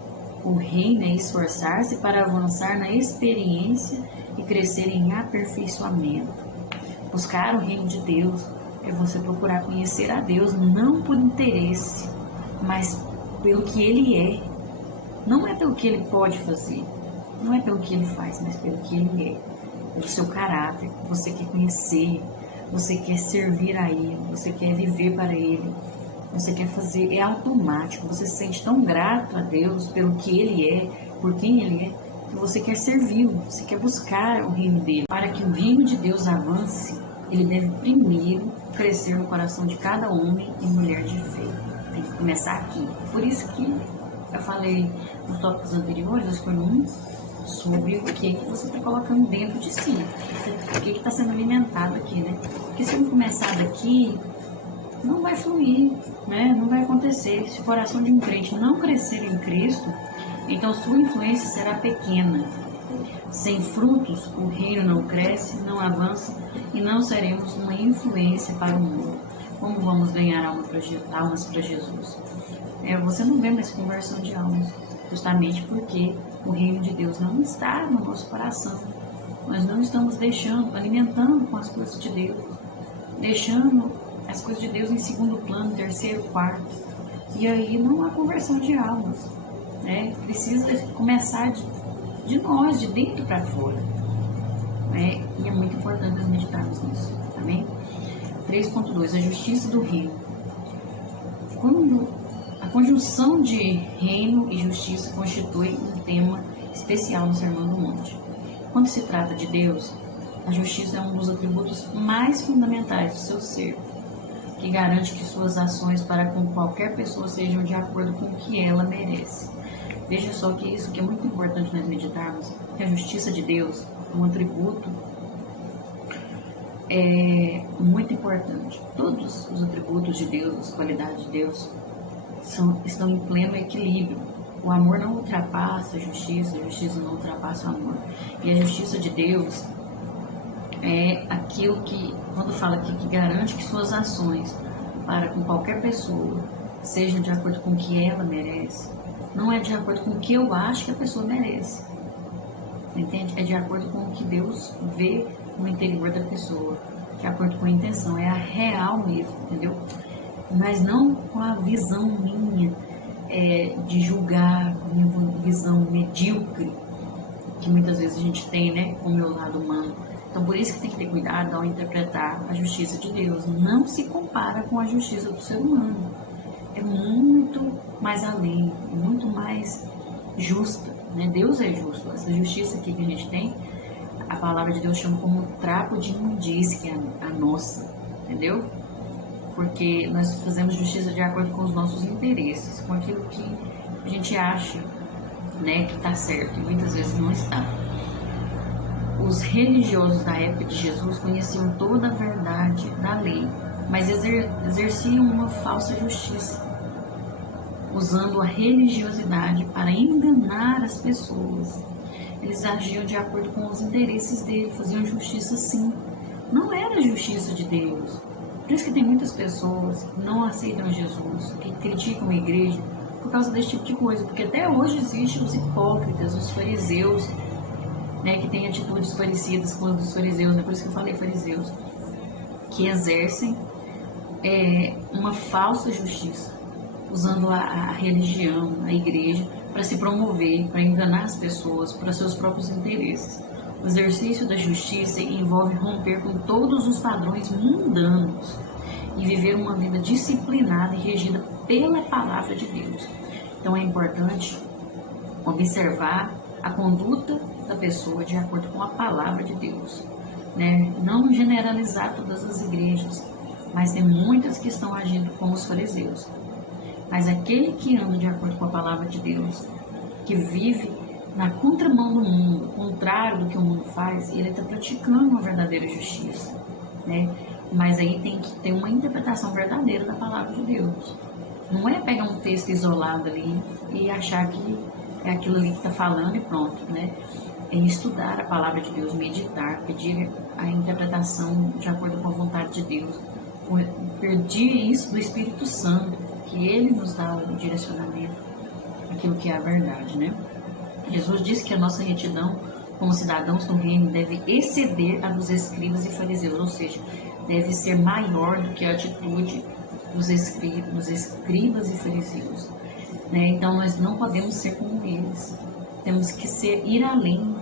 o reino é esforçar-se para avançar na experiência e crescer em aperfeiçoamento. Buscar o reino de Deus é você procurar conhecer a Deus, não por interesse, mas pelo que Ele é. Não é pelo que Ele pode fazer, não é pelo que Ele faz, mas pelo que Ele é. Pelo seu caráter, você quer conhecer, você quer servir a Ele, você quer viver para Ele. Você quer fazer, é automático, você se sente tão grato a Deus pelo que Ele é, por quem Ele é, que você quer servi-lo, você quer buscar o reino dele. Para que o reino de Deus avance, ele deve primeiro crescer no coração de cada homem e mulher de fé. Tem que começar aqui. Por isso que eu falei nos tópicos anteriores, acho que foi um, sobre o que você está colocando dentro de si, o que está sendo alimentado aqui, né? Porque se não começar daqui, não vai fluir, né? Não vai acontecer. Se o coração de um crente não crescer em Cristo, então sua influência será pequena. Sem frutos, o reino não cresce, não avança e não seremos uma influência para o mundo. Como vamos ganhar almas para Jesus? Você não vê mais conversão de almas, justamente porque o reino de Deus não está no nosso coração. Nós não estamos alimentando com as coisas de Deus, deixando as coisas de Deus em segundo plano, terceiro, quarto. E aí não há conversão de almas. né? Precisa começar de nós, de dentro para fora, né? E é muito importante nós meditarmos nisso, amém? 3.2, a justiça do reino. Quando a conjunção de reino e justiça constitui um tema especial no Sermão do Monte. Quando se trata de Deus, a justiça é um dos atributos mais fundamentais do seu ser, que garante que suas ações para com qualquer pessoa sejam de acordo com o que ela merece. Veja só que isso que é muito importante nós meditarmos, que a justiça de Deus é um atributo muito importante. Todos os atributos de Deus, as qualidades de Deus, estão em pleno equilíbrio. O amor não ultrapassa a justiça não ultrapassa o amor. E a justiça de Deus é aquilo que, quando fala aqui, que garante que suas ações para com qualquer pessoa sejam de acordo com o que ela merece, não é de acordo com o que eu acho que a pessoa merece. Entende? É de acordo com o que Deus vê no interior da pessoa, de acordo com a intenção, é a real mesmo, entendeu? Mas não com a visão minha de julgar, minha visão medíocre, que muitas vezes a gente tem, né, com o meu lado humano. Então, por isso que tem que ter cuidado ao interpretar a justiça de Deus. Não se compara com a justiça do ser humano. É muito mais além, muito mais justa, né? Deus é justo. Essa justiça aqui que a gente tem, a palavra de Deus chama como trapo de imundície, que é a nossa, entendeu? Porque nós fazemos justiça de acordo com os nossos interesses, com aquilo que a gente acha, né, que está certo, e muitas vezes não está. Os religiosos da época de Jesus conheciam toda a verdade da lei, mas exerciam uma falsa justiça, usando a religiosidade para enganar as pessoas. Eles agiam de acordo com os interesses dele, faziam justiça sim. Não era a justiça de Deus. Por isso que tem muitas pessoas que não aceitam Jesus, que criticam a igreja por causa desse tipo de coisa. Porque até hoje existem os hipócritas, os fariseus, né, que têm atitudes parecidas com as dos fariseus, né? Por isso que eu falei fariseus, que exercem uma falsa justiça, usando a religião, a igreja, para se promover, para enganar as pessoas, para seus próprios interesses. O exercício da justiça envolve romper com todos os padrões mundanos e viver uma vida disciplinada e regida pela palavra de Deus. Então é importante observar a conduta da pessoa de acordo com a palavra de Deus, né? Não generalizar todas as igrejas, mas tem muitas que estão agindo como os fariseus. Mas aquele que anda de acordo com a palavra de Deus, que vive na contramão do mundo, contrário do que o mundo faz, ele está praticando uma verdadeira justiça, né? Mas aí tem que ter uma interpretação verdadeira da palavra de Deus. Não é pegar um texto isolado ali e achar que é aquilo ali que está falando e pronto, né? É estudar a palavra de Deus, meditar, pedir a interpretação de acordo com a vontade de Deus, pedir isso do Espírito Santo, que ele nos dá o direcionamento, aquilo que é a verdade, né? Jesus disse que a nossa retidão como cidadãos do reino deve exceder a dos escribas e fariseus, ou seja, deve ser maior do que a atitude dos escribas e fariseus, né? Então nós não podemos ser como eles, temos que ir além,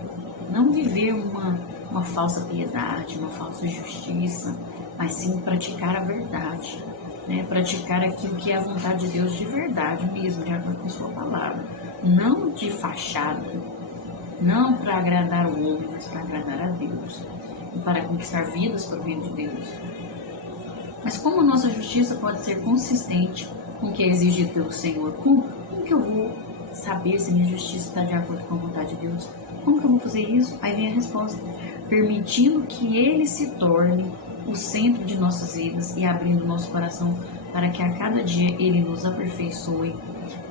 não viver uma falsa piedade, uma falsa justiça, mas sim praticar a verdade, né? Praticar aquilo que é a vontade de Deus de verdade mesmo, de acordo com a sua palavra, não de fachada, não para agradar o homem, mas para agradar a Deus e para conquistar vidas para o reino de Deus. Mas como a nossa justiça pode ser consistente com o que é exigido pelo Senhor? Como que eu vou saber se minha justiça está de acordo com a vontade de Deus? Como que eu vou fazer isso? Aí vem a resposta: permitindo que Ele se torne o centro de nossas vidas e abrindo nosso coração para que a cada dia Ele nos aperfeiçoe,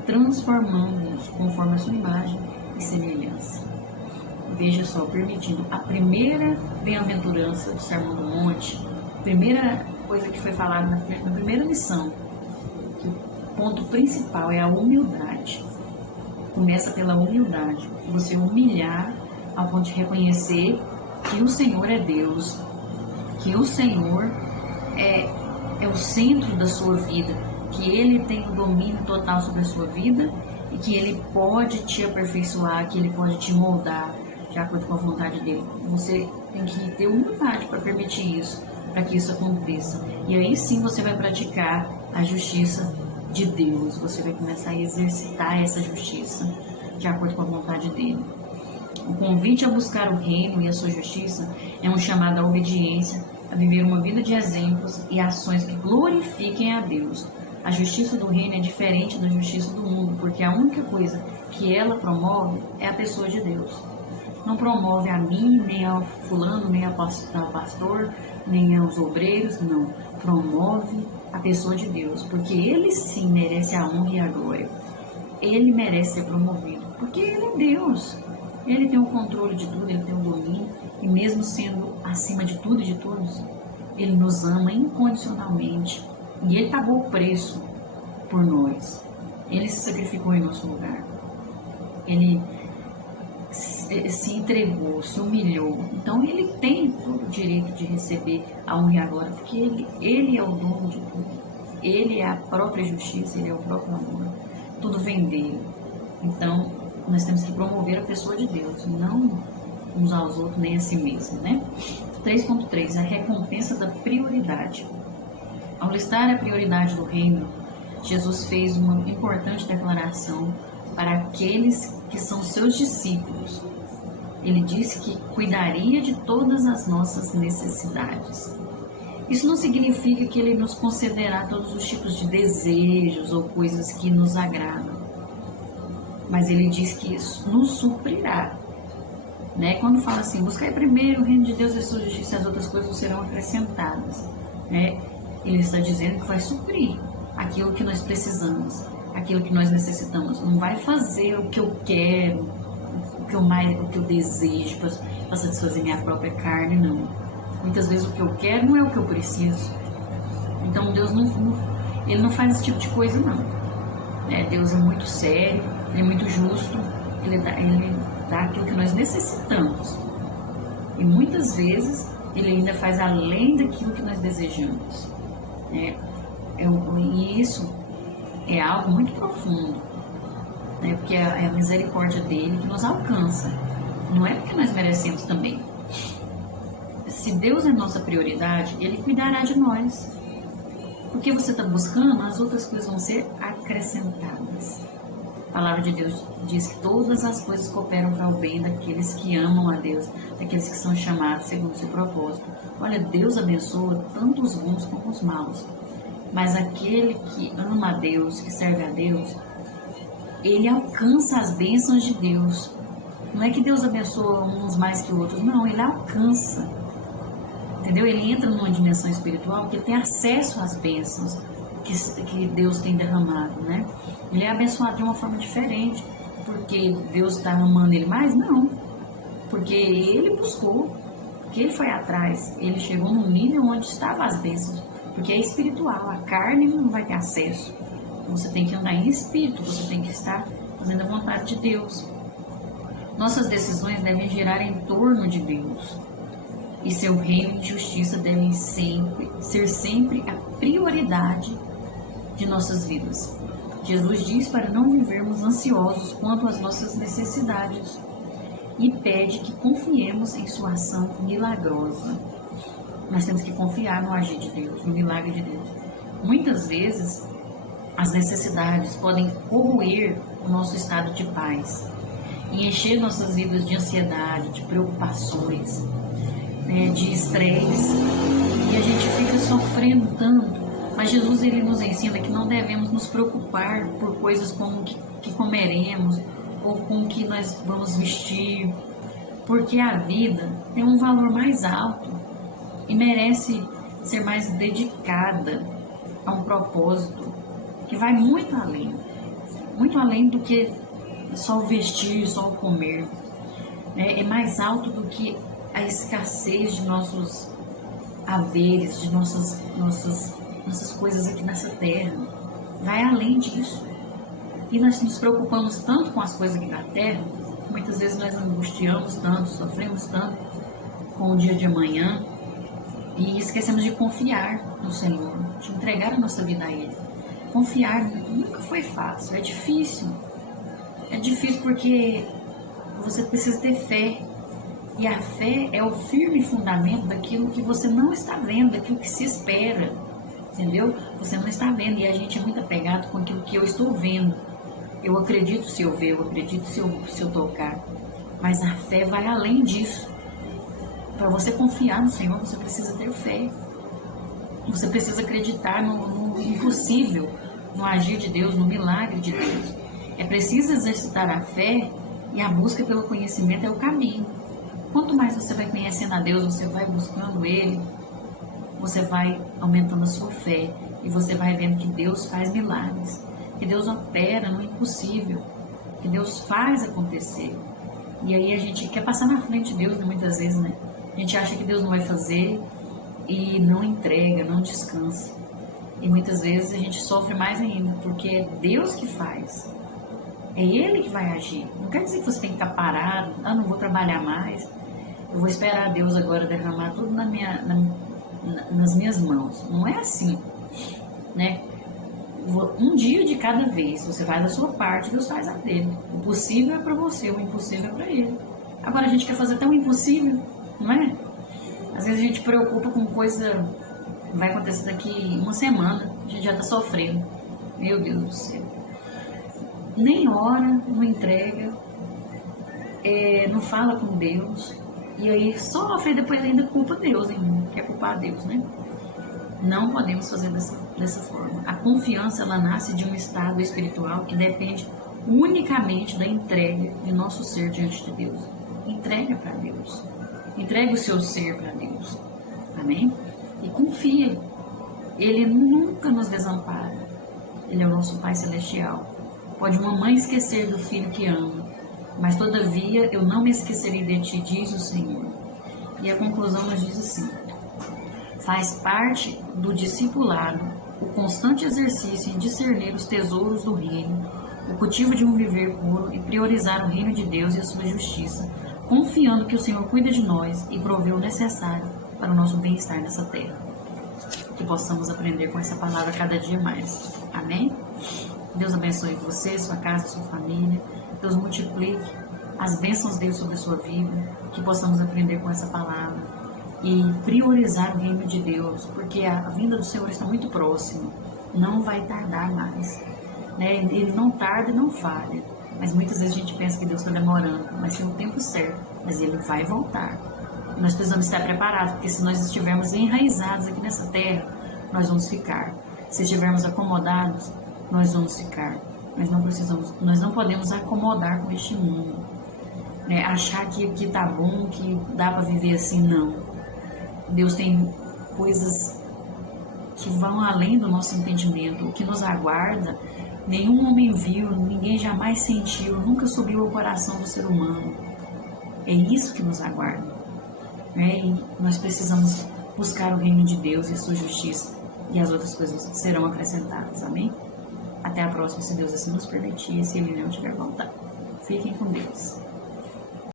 transformando-nos conforme a sua imagem e semelhança. Veja só, permitindo a primeira bem-aventurança do Sermão do Monte, a primeira coisa que foi falada na primeira lição, que o ponto principal é a humildade. Começa pela humildade, você humilhar ao ponto de reconhecer que o Senhor é Deus, que o Senhor é o centro da sua vida, que Ele tem o domínio total sobre a sua vida e que Ele pode te aperfeiçoar, que Ele pode te moldar de acordo com a vontade dele. Você tem que ter humildade para permitir isso, para que isso aconteça. E aí sim você vai praticar a justiça de Deus, você vai começar a exercitar essa justiça de acordo com a vontade dele. O convite a buscar o reino e a sua justiça é um chamado à obediência, a viver uma vida de exemplos e ações que glorifiquem a Deus. A justiça do reino é diferente da justiça do mundo, porque a única coisa que ela promove é a pessoa de Deus. Não promove a mim, nem ao fulano, nem ao pastor, nem aos obreiros, não. Promove a pessoa de Deus, porque ele sim merece a honra e a glória. Ele merece ser promovido, porque ele é Deus. Ele tem o controle de tudo, ele tem o domínio, e mesmo sendo acima de tudo e de todos, ele nos ama incondicionalmente. E ele pagou o preço por nós. Ele se sacrificou em nosso lugar. Ele se entregou, se humilhou. Então ele tem todo o direito de receber a honra e a glória, porque ele é o dono de tudo. Ele é a própria justiça, ele é o próprio amor. Tudo vem dele. Então nós temos que promover a pessoa de Deus, não uns aos outros, nem a si mesmo, né? 3.3, a recompensa da prioridade. Ao listar a prioridade do reino, Jesus fez uma importante declaração para aqueles que são seus discípulos. Ele disse que cuidaria de todas as nossas necessidades. Isso não significa que ele nos concederá todos os tipos de desejos ou coisas que nos agradam, mas ele diz que isso nos suprirá. Né? Quando fala assim, buscai primeiro o reino de Deus e a sua justiça, as outras coisas serão acrescentadas. Né? Ele está dizendo que vai suprir aquilo que nós precisamos, aquilo que nós necessitamos. Não vai fazer o que eu quero, o que eu desejo para satisfazer minha própria carne, não. Muitas vezes o que eu quero não é o que eu preciso. Então Deus ele não faz esse tipo de coisa, não. Deus é muito sério, ele é muito justo, ele dá aquilo que nós necessitamos. E muitas vezes ele ainda faz além daquilo que nós desejamos. E isso é algo muito profundo, porque é a misericórdia dele que nos alcança. Não é porque nós merecemos também. Se Deus é nossa prioridade, ele cuidará de nós. O que você está buscando, as outras coisas vão ser acrescentadas. A palavra de Deus diz que todas as coisas cooperam para o bem daqueles que amam a Deus, daqueles que são chamados segundo o seu propósito. Olha, Deus abençoa tanto os bons como os maus. Mas aquele que ama a Deus, que serve a Deus, ele alcança as bênçãos de Deus. Não é que Deus abençoa uns mais que outros, não, ele alcança. Entendeu? Ele entra numa dimensão espiritual que ele tem acesso às bênçãos que Deus tem derramado, né? Ele é abençoado de uma forma diferente, porque Deus está amando ele mais? Não, porque ele buscou, porque ele foi atrás, ele chegou num nível onde estavam as bênçãos, porque é espiritual, a carne não vai ter acesso. Você tem que andar em espírito, você tem que estar fazendo a vontade de Deus. Nossas decisões devem girar em torno de Deus. E seu reino e justiça devem ser sempre a prioridade de nossas vidas. Jesus diz para não vivermos ansiosos quanto às nossas necessidades e pede que confiemos em sua ação milagrosa. Nós temos que confiar no agir de Deus, no milagre de Deus. Muitas vezes, as necessidades podem corroer o nosso estado de paz e encher nossas vidas de ansiedade, de preocupações, de estresse, e a gente fica sofrendo tanto. Mas Jesus ele nos ensina que não devemos nos preocupar por coisas como o que comeremos ou com o que nós vamos vestir, porque a vida tem um valor mais alto e merece ser mais dedicada a um propósito que vai muito além do que só o vestir, só o comer. É mais alto do que a escassez de nossos haveres, de nossas coisas aqui nessa terra. Vai além disso. E nós nos preocupamos tanto com as coisas aqui da terra, muitas vezes nós angustiamos tanto, sofremos tanto com o dia de amanhã e esquecemos de confiar no Senhor, de entregar a nossa vida a Ele. Confiar nunca foi fácil, é difícil. É difícil porque você precisa ter fé. E a fé é o firme fundamento daquilo que você não está vendo, daquilo que se espera. Entendeu? Você não está vendo. E a gente é muito apegado com aquilo que eu estou vendo. Eu acredito se eu ver, eu acredito se eu tocar. Mas a fé vai além disso. Para você confiar no Senhor, você precisa ter fé. Você precisa acreditar no impossível, no agir de Deus, no milagre de Deus. É preciso exercitar a fé, e a busca pelo conhecimento é o caminho. Quanto mais você vai conhecendo a Deus, você vai buscando Ele, você vai aumentando a sua fé e você vai vendo que Deus faz milagres, que Deus opera no impossível, que Deus faz acontecer. E aí a gente quer passar na frente de Deus, né, muitas vezes, né? A gente acha que Deus não vai fazer e não entrega, não descansa. E muitas vezes a gente sofre mais ainda, porque é Deus que faz. É Ele que vai agir. Não quer dizer que você tem que ficar parado, não vou trabalhar mais, eu vou esperar Deus agora derramar tudo nas minhas mãos. Não é assim, né? Um dia de cada vez, você faz a sua parte, Deus faz a dele. O possível é para você, o impossível é para Ele. Agora a gente quer fazer tão impossível, não é? Às vezes a gente preocupa com coisa que vai acontecer daqui uma semana, a gente já está sofrendo. Meu Deus do céu. Nem ora, não entrega, não fala com Deus, e aí sofre e depois ainda culpa Deus, quer culpar Deus, né? Não podemos fazer dessa forma. A confiança, ela nasce de um estado espiritual que depende unicamente da entrega de nosso ser diante de Deus. Entrega para Deus. Entrega o seu ser para Deus. Amém? E confia. Ele nunca nos desampara. Ele é o nosso Pai Celestial. Pode uma mãe esquecer do filho que ama, mas todavia eu não me esquecerei de ti, diz o Senhor. E a conclusão nos diz assim: faz parte do discipulado o constante exercício em discernir os tesouros do reino, o cultivo de um viver puro e priorizar o reino de Deus e a sua justiça, confiando que o Senhor cuida de nós e provê o necessário para o nosso bem-estar nessa terra. Que possamos aprender com essa palavra cada dia mais. Amém? Deus abençoe você, sua casa, sua família. Deus multiplique as bênçãos de Deus sobre a sua vida. Que possamos aprender com essa palavra e priorizar o reino de Deus, porque a vinda do Senhor está muito próxima. Não vai tardar mais, né? Ele não tarda e não falha. Mas muitas vezes a gente pensa que Deus está demorando, mas tem um tempo certo. Mas Ele vai voltar. E nós precisamos estar preparados, porque se nós estivermos enraizados aqui nessa terra, nós vamos ficar. Se estivermos acomodados, nós vamos ficar. Nós não podemos acomodar com este mundo, né? Achar que tá bom, que dá para viver assim, não. Deus tem coisas que vão além do nosso entendimento. O que nos aguarda, nenhum homem viu, ninguém jamais sentiu, nunca subiu ao coração do ser humano. É isso que nos aguarda, né? E nós precisamos buscar o reino de Deus e a sua justiça, e as outras coisas serão acrescentadas. Amém? Até a próxima, se Deus assim nos permitir, se Ele não tiver vontade. Fiquem com Deus.